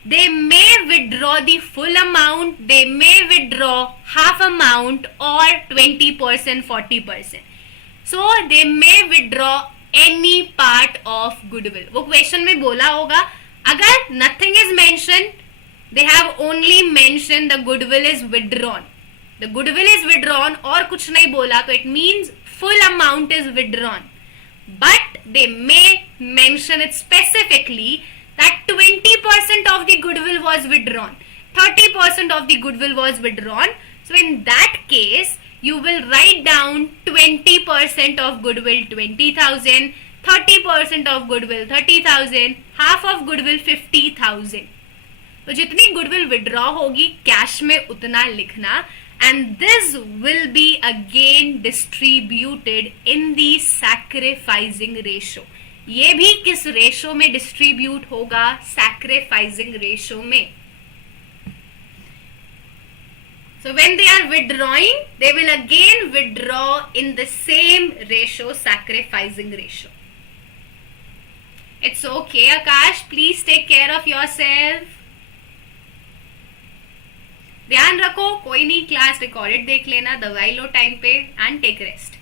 they may withdraw the full amount, they may withdraw half amount or 20%, 40%. So they may withdraw any part of goodwill. वो question में बोला होगा, अगर nothing is mentioned, they have only mentioned the goodwill is withdrawn. The goodwill is withdrawn और कुछ नहीं बोला, तो it means full amount is withdrawn. But they may mention it specifically that 20% of the goodwill was withdrawn, 30% of the goodwill was withdrawn. So in that case, you will write down 20% of goodwill 20,000, 30% of goodwill 30,000, half of goodwill 50,000. तो जितनी goodwill withdraw होगी cash में उतना लिखना. And this will be again distributed in the sacrificing ratio. ये भी किस ratio में डिस्ट्रीब्यूट होगा? सैक्रिफाइसिंग रेशो में. So when they are withdrawing, they will again withdraw in the same ratio, sacrificing ratio. It's okay, Akash. Please take care of yourself. ध्यान रखो, कोई नहीं, क्लास रिकॉर्डेड देख लेना, दवाई लो टाइम पे and take rest.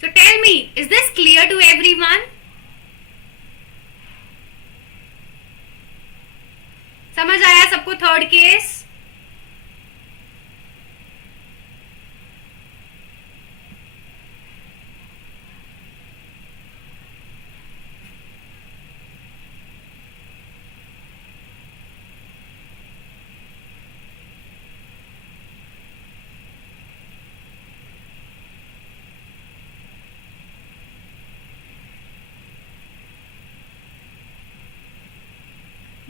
So tell me, is this clear to everyone? समझ आया सबको third case?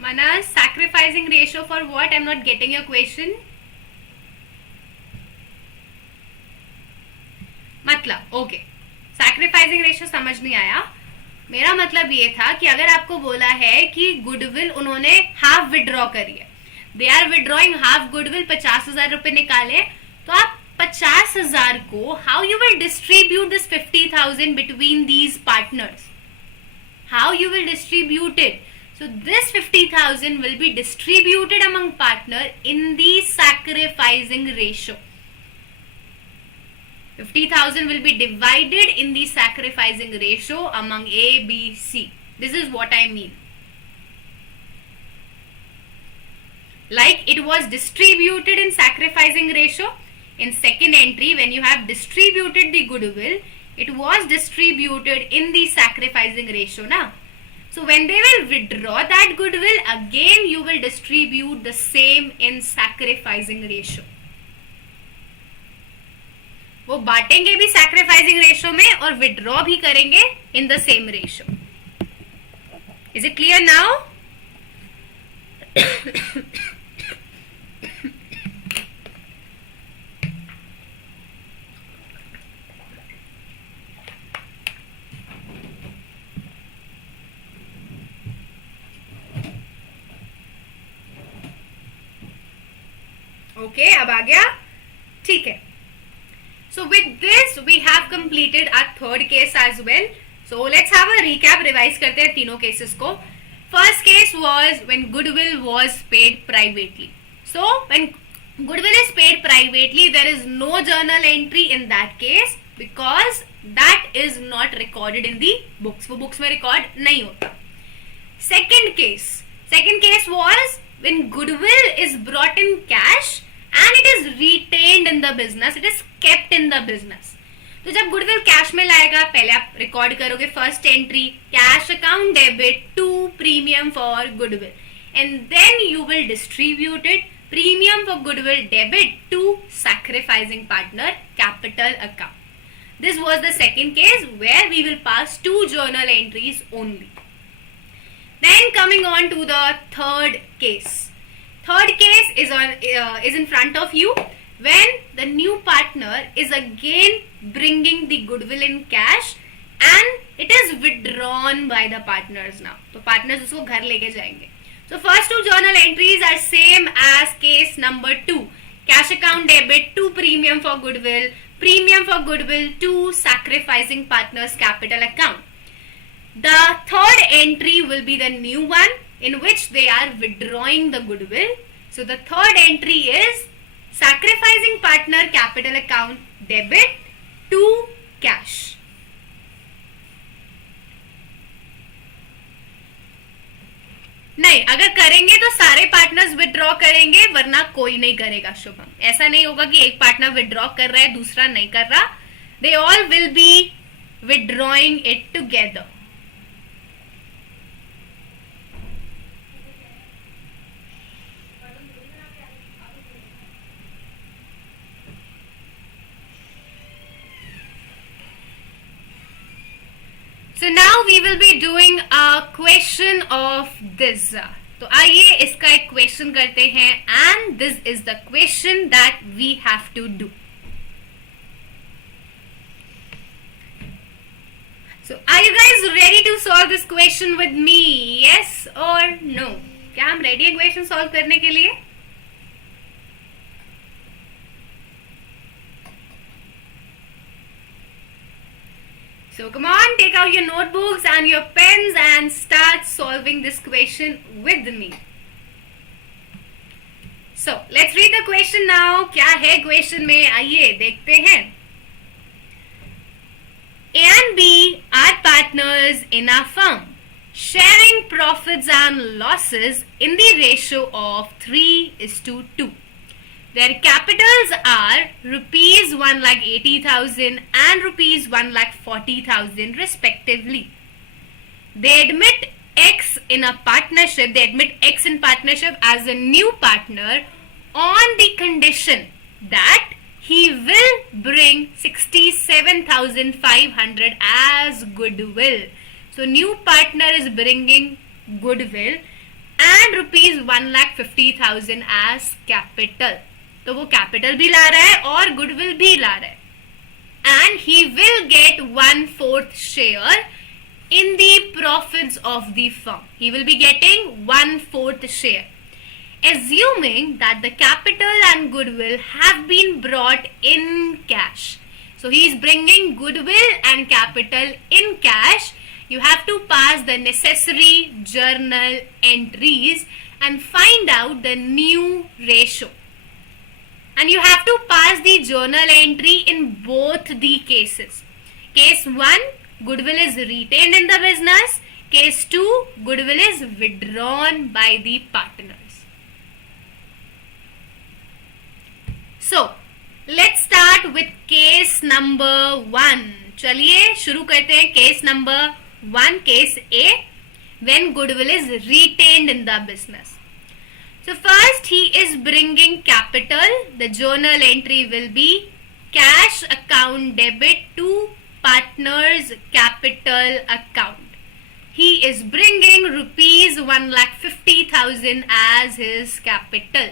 Manas, sacrificing ratio for what? I'm not getting your question. मतलब ओके, सैक्रिफाइसिंग रेशियो समझ नहीं आया. मेरा मतलब ये था कि अगर आपको बोला है कि गुडविल उन्होंने हाफ विड्रॉ करी है, they are withdrawing half goodwill, 50,000 रुपए निकाले, तो आप 50,000 को how you will distribute this 50,000 between these partners? How you will distribute it? So this 50,000 will be distributed among partner in the sacrificing ratio. 50,000 will be divided in the sacrificing ratio among A, B, C. This is what I mean. Like it was distributed in sacrificing ratio. In second entry, when you have distributed the goodwill, it was distributed in the sacrificing ratio now. So when they will withdraw that goodwill, again you will distribute the same in sacrificing ratio. वो बांटेंगे भी sacrificing ratio में और withdraw भी करेंगे in the same ratio. Is it clear now? Okay, अब आ गया, ठीक है. So with this we have completed our third case as well. So let's have a recap, revise करते हैं तीनों केसेस को. First case was when goodwill was paid privately. So when goodwill is paid privately, there is no journal entry in that case because that is not recorded in the books. वो books में record नहीं होता. Second case was when goodwill is brought in cash and it is retained in the business, it is kept in the business. तो जब goodwill cash में लाएगा, पहले आप रिकॉर्ड करोगे first entry cash account debit to premium for goodwill and then you will distribute it premium for goodwill debit to sacrificing partner capital account. This was the second case where we will pass 2 journal entries only. Then coming on to the third case. Third case is in front of you when the new partner is again bringing the goodwill in cash and it is withdrawn by the partners now. तो partners उसको घर लेके जाएंगे. So first 2 journal entries are same as case number 2. Cash account debit to premium for goodwill to sacrificing partners capital account. The third entry will be the new one in which they are withdrawing the goodwill. So the third entry is sacrificing partner capital account debit to cash. नहीं, अगर करेंगे तो सारे partners withdraw करेंगे, वरना कोई नहीं करेगा शुभम. ऐसा नहीं होगा कि एक पार्टनर विड्रॉ कर रहा है दूसरा नहीं कर रहा. They all will be withdrawing it together. So now we will be doing a question of this. तो आइए इसका एक क्वेश्चन करते हैं and this is the question that we have to do. So are you guys ready to solve this question with me? Yes or no? क्या हम ready हैं question solve करने के लिए? So come on, take out your notebooks and your pens and start solving this question with me. So let's read the question now. क्या है question में, आइए देखते हैं. A and B are partners in a firm, sharing profits and losses in the ratio of 3:2. Their capitals are rupees 1,80,000 and rupees 1,40,000 respectively. They admit X in partnership as a new partner on the condition that he will bring 67,500 as goodwill. So new partner is bringing goodwill and rupees 1,50,000 as capital. तो वो capital भी ला रहा है और goodwill भी ला रहा है. And he will get 1/4 share in the profits of the firm. He will be getting 1/4 share. Assuming that the capital and goodwill have been brought in cash. So he is bringing goodwill and capital in cash. You have to pass the necessary journal entries and find out the new ratio. And you have to pass the journal entry in both the cases. Case 1, goodwill is retained in the business. Case 2, goodwill is withdrawn by the partners. So, let's start with case number 1. चलिए शुरू करते हैं case number 1, case A, when goodwill is retained in the business. So first he is bringing capital. The journal entry will be cash account debit to partners capital account. He is bringing rupees 1,50,000 as his capital.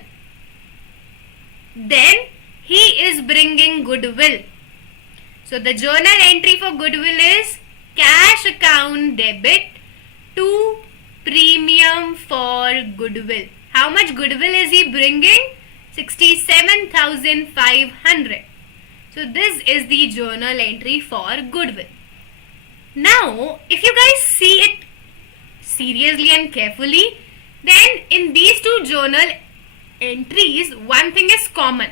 Then he is bringing goodwill. So the journal entry for goodwill is cash account debit to premium for goodwill. How much goodwill is he bringing? 67,500. So this is the journal entry for goodwill. Now, if you guys seriously and carefully, then in these two journal entries, one thing is common.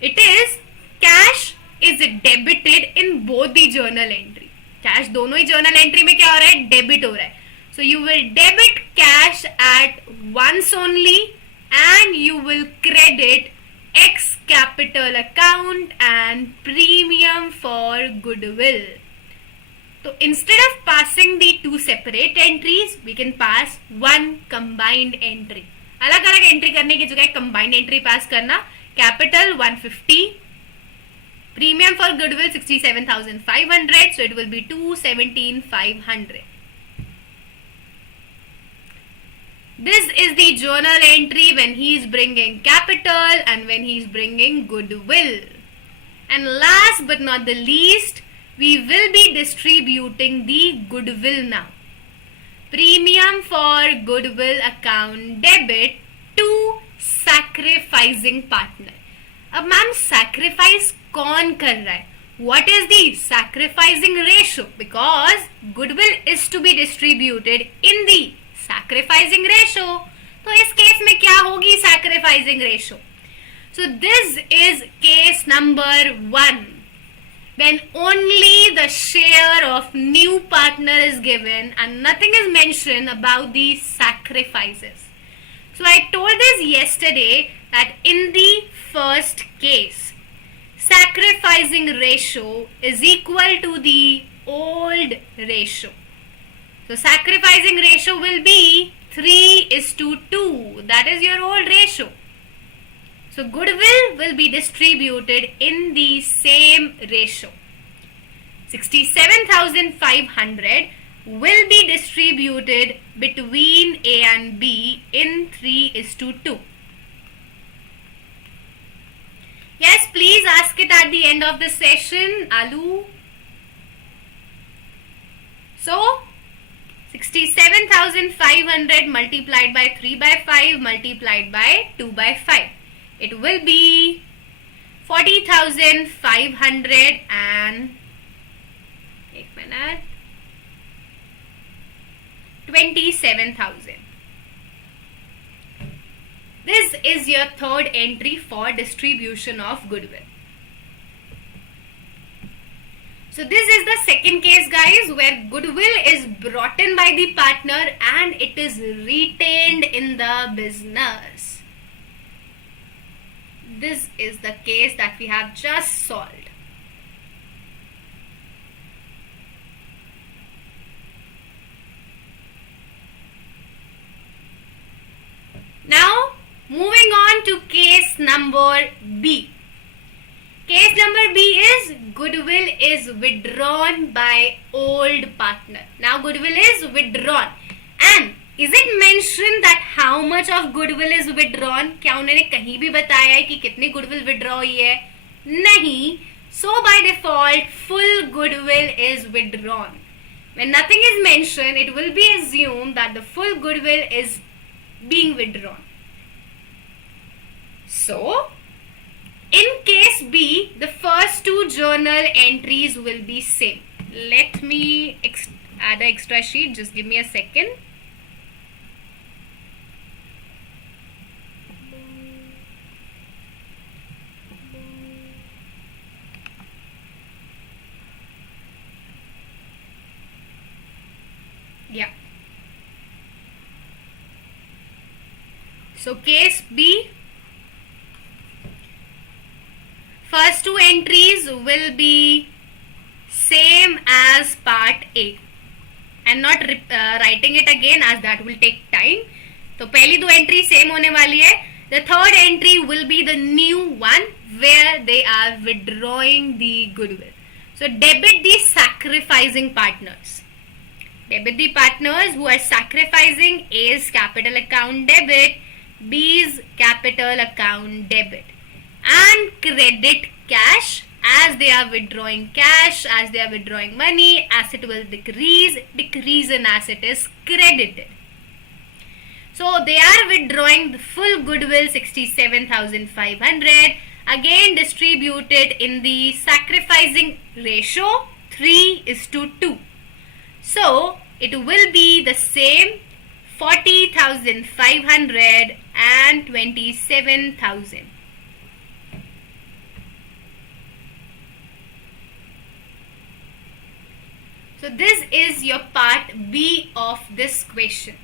It is cash is debited in both the journal entry. Cash दोनों ही journal entry में क्या हो रहा है? Debit हो रहा है. So you will debit cash at once only and you will credit X capital account and premium for goodwill. So instead of passing the two separate entries, we can pass one combined entry. अलग अलग entry करने की जगह combined entry पास करना. Capital 150, premium for goodwill 67,500, so it will be 217,500. This is the journal entry when he is bringing capital and when he is bringing goodwill. And last but not the least, we will be distributing the goodwill now. Premium for goodwill account debit to sacrificing partner. अब ma'am sacrifice कौन कर रहा है? What is the sacrificing ratio? Because goodwill is to be distributed in the sacrificing ratio. तो इस case में क्या होगी sacrificing ratio? So this is case number 1. When only the share of new partner is given and nothing is mentioned about the sacrifices. So I told this yesterday that in the first case, sacrificing ratio is equal to the old ratio. So sacrificing ratio will be 3:2. That is your old ratio. So goodwill will be distributed in the same ratio. 67,500 will be distributed between A and B in 3:2. Yes, please ask it at the end of the session, Alu. So 67,500 multiplied by 3/5 multiplied by 2/5. It will be 40,500 and 27,000. This is your third entry for distribution of goodwill. So this is the second case, guys, where goodwill is brought in by the partner and it is retained in the business. This is the case that we have just solved. Now, moving on to case number B. Case number B is goodwill is withdrawn by old partner. Now, goodwill is withdrawn. And is it mentioned that how much of goodwill is withdrawn? क्या उन्होंने कहीं भी बताया है कि कितनी goodwill withdraw हुई है? नहीं. So by default, full goodwill is withdrawn. When nothing is mentioned, it will be assumed that the full goodwill is being withdrawn. So, in case B, the first two journal entries will be same. Let me add an extra sheet. Just give me a second. Yeah. So case B, first two entries will be same as part A and not writing it again as that will take time. तो पहली दो entry same होने वाली है. The third entry will be the new one where they are withdrawing the goodwill. So debit the sacrificing partners. Debit the partners who are sacrificing. A's capital account debit, B's capital account debit, and credit cash as they are withdrawing cash, as they are withdrawing money. Asset will decrease in asset is credited. So they are withdrawing the full goodwill 67,500, again distributed in the sacrificing ratio 3:2. So it will be the same 40,500 and 27,000. So this is your part B of this question.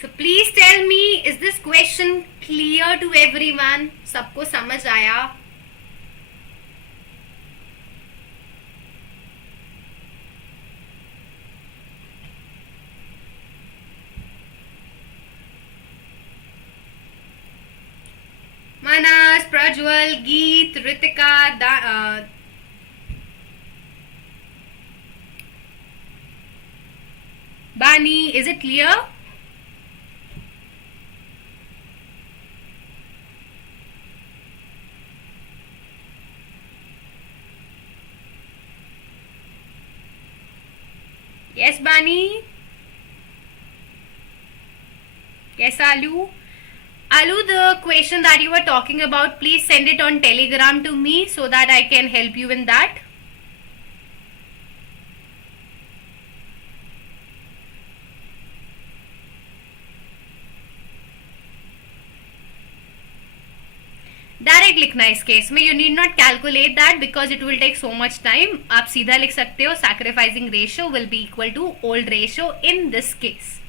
So please tell me, is this question clear to everyone? सबको समझ आया? Manas, Prajwal, Geet, Ritika, Bani, is it clear? Yes, Bani? Yes, Alu? Alu, the question that you were talking about, please send it on Telegram to me so that I can help you in that. Direct लिखना है इस case में. You need not calculate that because it will take so much time. आप सीधा लिख सकते हो sacrificing ratio will be equal to old ratio in this case.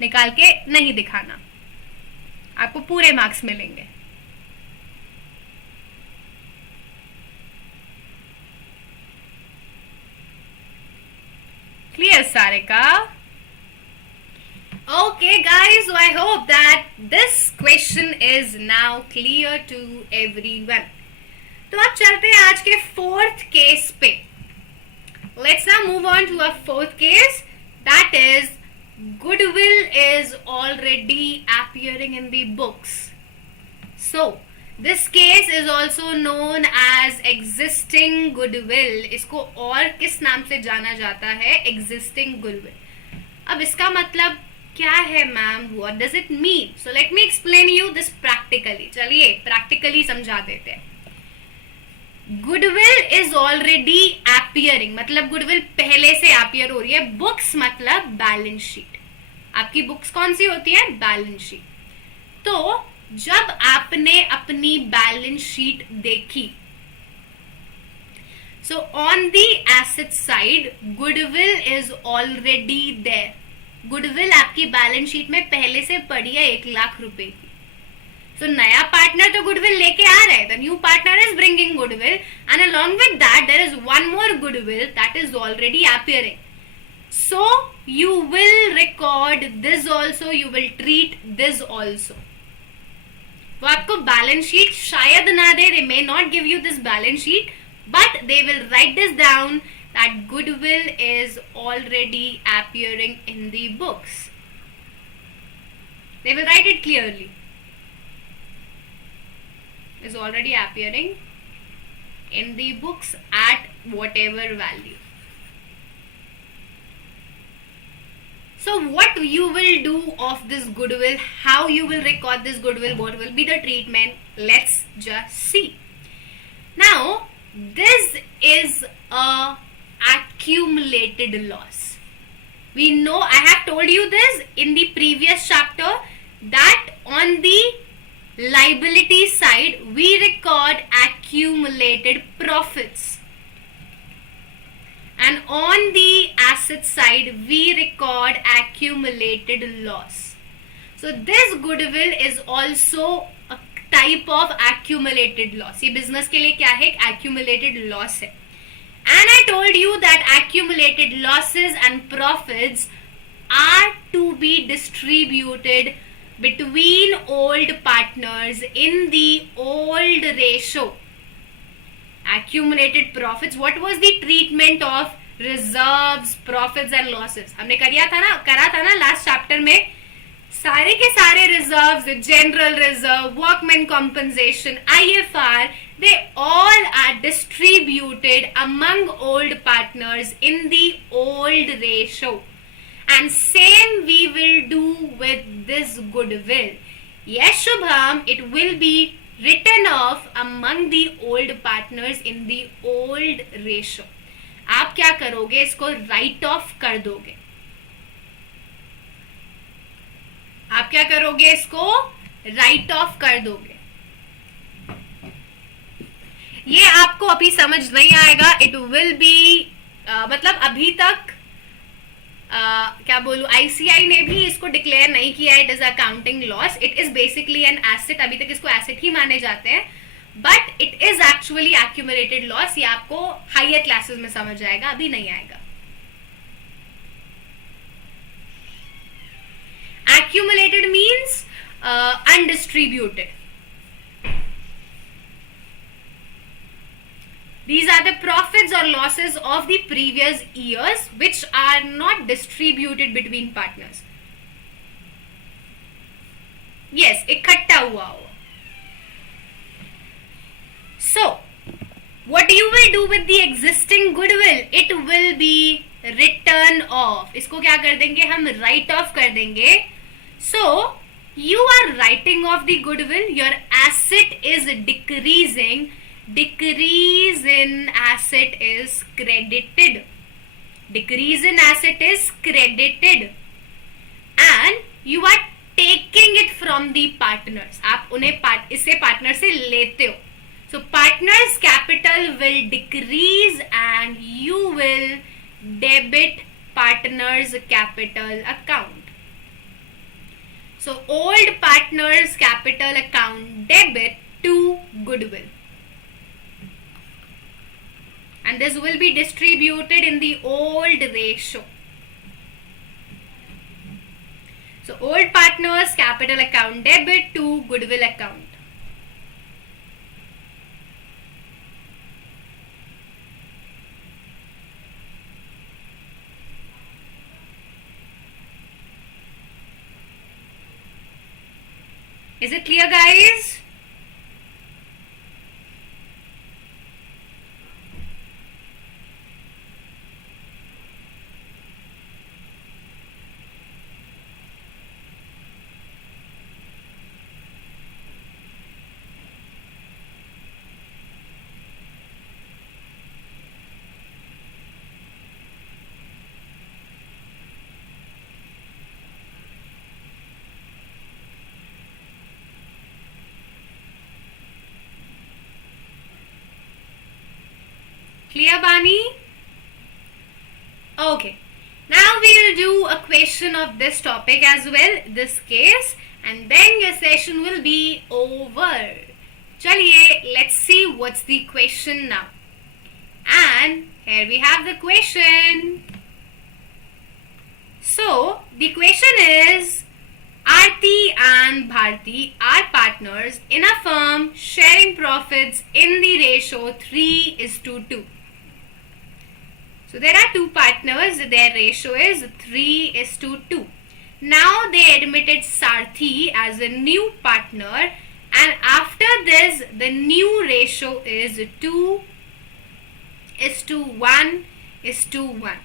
निकाल के नहीं दिखाना, आपको पूरे मार्क्स मिलेंगे. Clear Sarika? Okay guys, so I hope that this question is now clear to everyone. तो अब चलते हैं आज के फोर्थ केस पे. Let's now move on to our fourth case, that is goodwill is already appearing in the books. So this case is also known as existing goodwill. इसको और किस नाम से जाना जाता है? existing goodwill. अब इसका मतलब क्या है ma'am? What does it mean? So let me explain you this practically. चलिए प्रैक्टिकली समझा देते हैं. गुडविल इज ऑलरेडी एपियरिंग, मतलब गुडविल पहले से एपियर हो रही है. बुक्स मतलब बैलेंस शीट. आपकी बुक्स कौन सी होती है? Balance sheet. तो जब आपने अपनी बैलेंस शीट देखी, so on the asset side goodwill is already there. Goodwill आपकी बैलेंस शीट में पहले से पड़ी है 1 लाख रुपए की. सो नया पार्टनर तो गुडविल लेके आ रहा है. The new partner is bringing goodwill and along with that there is one more goodwill that is already appearing. So you will record this also, you will treat this also. वो आपको balance sheet शायद ना दे, they may not give you this balance sheet, but they will write this down that goodwill is already appearing in the books. They will write it clearly. Is already appearing in the books at whatever value. So what you will do of this goodwill, how you will record this goodwill, what will be the treatment, let's just see. Now this is a accumulated loss. We know, I have told you this in the previous chapter, that on the liability side we record accumulated profits and on the asset side we record accumulated loss. So this goodwill is also a type of accumulated loss. ये business के लिए क्या है? accumulated loss है. And I told you that accumulated losses and profits are to be distributed between old partners in the old ratio. Accumulated profits, what was the treatment of reserves, profits and losses? हमने करा था ना last chapter में. सारे के सारे reserves, general reserve, workman compensation, IFR, they all are distributed among old partners in the old ratio. And same we will do with this goodwill. Yes, Shubham, it will be written off among the old partners in the old ratio. आप क्या करोगे, इसको right of कर दोगे. आप क्या करोगे, इसको राइट ऑफ कर दोगे. ये आपको अभी समझ नहीं आएगा. इट विल बी मतलब अभी तक क्या बोलूं, आईसीआई ने भी इसको डिक्लेयर नहीं किया it is accounting loss. It is basically an asset. अभी तक इसको एसेट ही माने जाते हैं, but it is actually accumulated loss. ये आपको हायर क्लासेस में समझ आएगा, अभी नहीं आएगा. Accumulated means undistributed. These are the profits or losses of the previous years which are not distributed between partners. Yes, इकट्ठा हुआ हो. So, what you will do with the existing goodwill? It will be written off. इसको क्या कर देंगे हम, write off कर देंगे. So, you are writing off the goodwill. Your asset is decreasing. Decrease in asset is credited. Decrease in asset is credited. And you are taking it from the partners. आप उन्हें इससे partner से लेते हो. So, partners' capital will decrease and you will debit partners' capital account. So, old partners' capital account debit to goodwill. And this will be distributed in the old ratio. So, old partners' capital account debit to goodwill account. Is it clear, guys? Clear, Bani? Okay. Now we will do a question of this topic as well, this case, and then your session will be over. Chaliye, let's see what's the question now. And here we have the question. So, the question is, Aarti and Bharti are partners in a firm sharing profits in the ratio 3:2. So there are two partners, their ratio is 3:2. Now they admitted Sarthi as a new partner, and after this the new ratio is 2:1:1.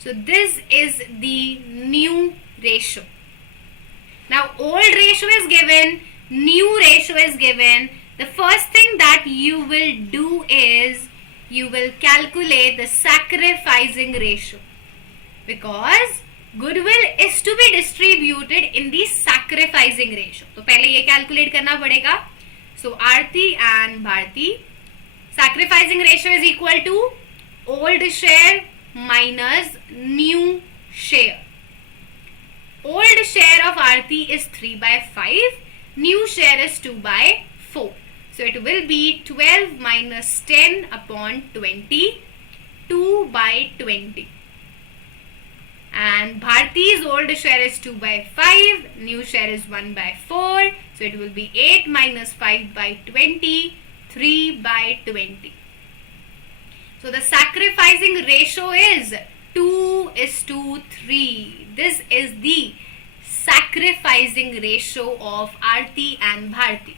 So this is the new ratio. Now old ratio is given, new ratio is given. The first thing that you will do is you will calculate the sacrificing ratio, because goodwill is to be distributed in the sacrificing ratio. तो पहले ये calculate करना पड़ेगा. So Aarti and Bharti, sacrificing ratio is equal to old share minus new share. Old share of Aarti is 3/5, new share is 2/4. So it will be 12 minus 10 upon 20, 2/20. And Bharti's old share is 2/5, new share is 1/4. So it will be 8 minus 5/20, 3/20. So the sacrificing ratio is 2:3. This is the sacrificing ratio of Aarti and Bharti.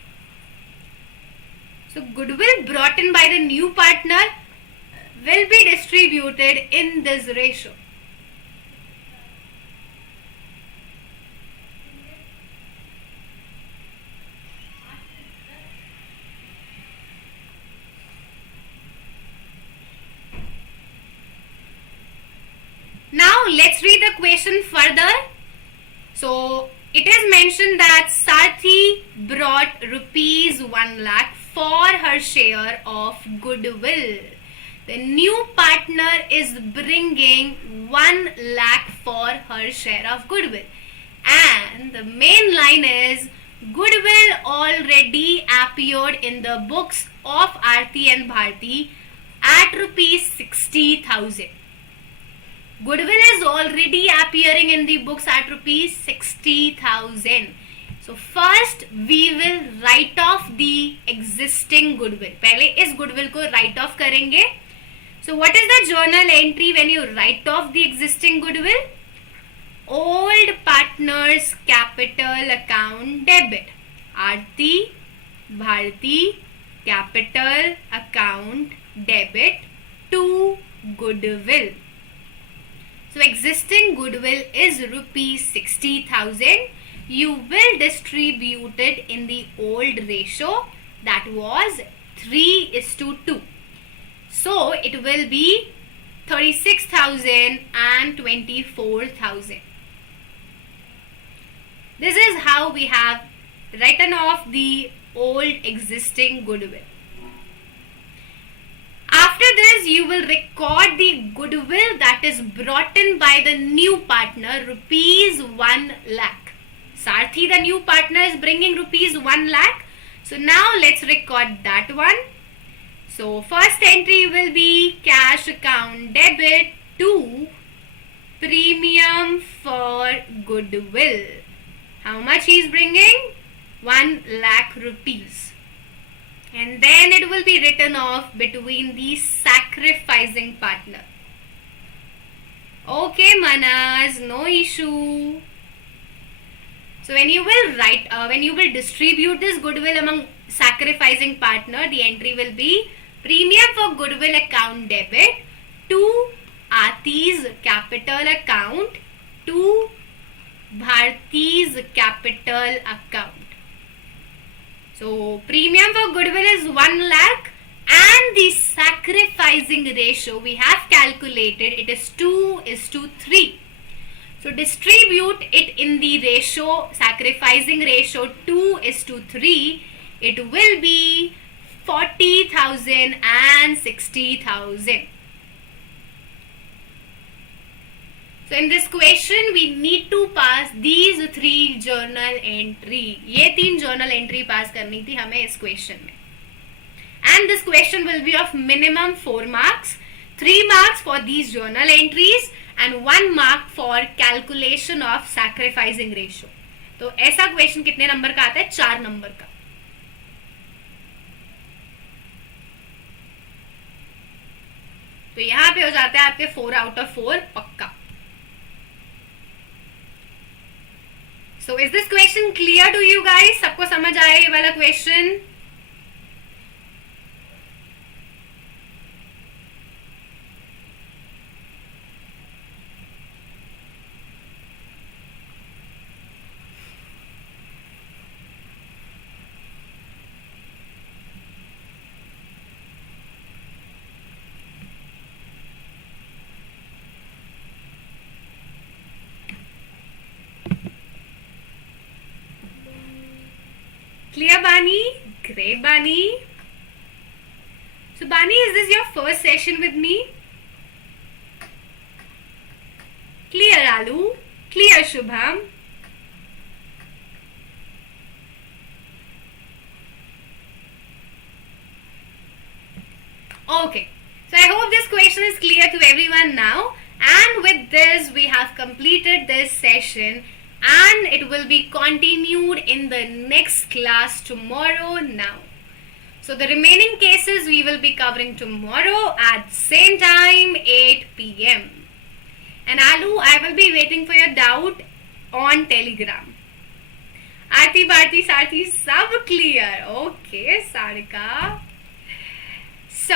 So goodwill brought in by the new partner will be distributed in this ratio. Now let's read the question further. So it is mentioned that Sarthi brought rupees 1 lakh for her share of goodwill. The new partner is bringing 1 lakh for her share of goodwill. And the main line is, goodwill already appeared in the books of Aarti and Bharti at rupees 60,000. Goodwill is already appearing in the books at rupees 60,000. So first we will write off the existing goodwill. पहले इस goodwill को write off करेंगे. So what is the journal entry when you write off the existing goodwill? Old partners capital account debit. Aarti, Bharti, capital account debit to goodwill. So existing goodwill is rupees 60,000. You will distribute it in the old ratio, that was 3:2. So it will be 36,000 and 24,000. This is how we have written off the old existing goodwill. After this, you will record the goodwill that is brought in by the new partner, rupees 1 lakh. Sarthi, the new partner, is bringing rupees 1 lakh. So now let's record that one. So first entry will be cash account debit to premium for goodwill. How much he is bringing? 1 lakh rupees. And then it will be written off between the sacrificing partner. Okay, Manas, no issue. So when you will distribute this goodwill among sacrificing partner, the entry will be premium for goodwill account debit to Aarti's capital account to Bharti's capital account. So premium for goodwill is 1 lakh and the sacrificing ratio we have calculated, it is 2:3. So distribute it in the ratio, sacrificing ratio 2:3. It will be 40,000 and 60,000. So in this question we need to pass these 3 journal entry. ये 3 journal entry pass करनी थी हमें इस question में. And this question will be of minimum 4 marks. 3 marks for these journal entries and 1 mark for calculation of sacrificing ratio. तो ऐसा question कितने number का आता है? 4 नंबर का. तो यहाँ पे हो जाता है आपके 4 out of 4 पक्का. So is this question clear to you guys? सबको समझ आया ये वाला question? Clear, Bani? Great, Bani. So, Bani, is this your first session with me? Clear, Alu? Clear, Shubham? Okay. So, I hope this question is clear to everyone now. And with this, we have completed this session. And it will be continued in the next class tomorrow now. So the remaining cases we will be covering tomorrow at same time 8 p.m. And Alu, I will be waiting for your doubt on Telegram. Aarti, Bharti, Sarthi, sab clear. Okay, Sarika. So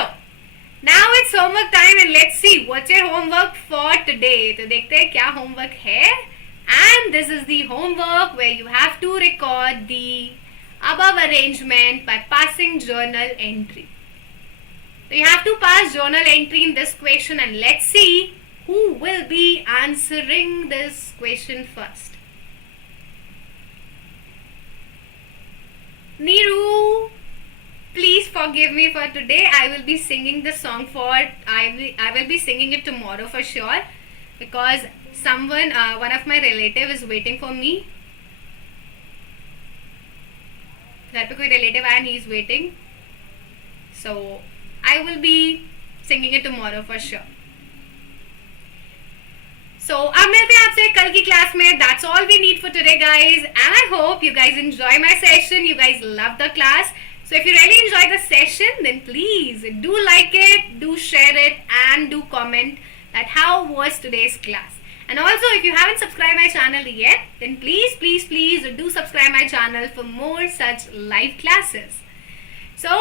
now it's homework time and let's see what's your homework for today. तो देखते हैं क्या homework है. And this is the homework where you have to record the above arrangement by passing journal entry. So you have to pass journal entry in this question and let's see who will be answering this question first. Neeru, please forgive me for today. I will be singing the song I will be singing it tomorrow for sure, because one of my relative is waiting for me. घर पे कोई relative आया and he is waiting. So I will be singing it tomorrow for sure. So अब मिलते हैं आपसे कल की क्लास में. That's all we need for today, guys. And I hope you guys enjoy my session. You guys love the class. So if you really enjoy the session, then please do like it, do share it, and do comment that how was today's class. And also, if you haven't subscribed my channel yet, then please do subscribe my channel for more such live classes. So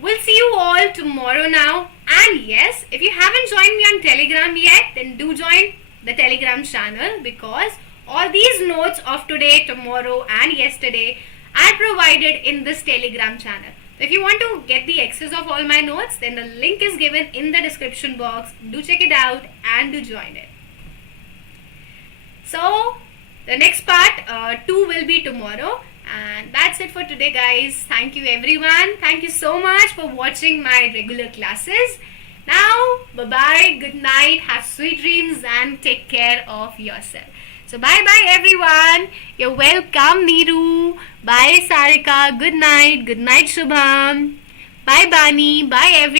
we'll see you all tomorrow now. And yes, if you haven't joined me on Telegram yet, then do join the Telegram channel, because all these notes of today, tomorrow, and yesterday are provided in this Telegram channel. So if you want to get the access of all my notes, then the link is given in the description box. Do check it out and do join it. So the next part 2 will be tomorrow. And that's it for today, guys. Thank you everyone. Thank you so much for watching my regular classes. Now, bye-bye, good night, have sweet dreams, and take care of yourself. So bye-bye everyone. You're welcome, Neeru. Bye Sarika. Good night. Good night, Shubham. Bye Bani. Bye everyone.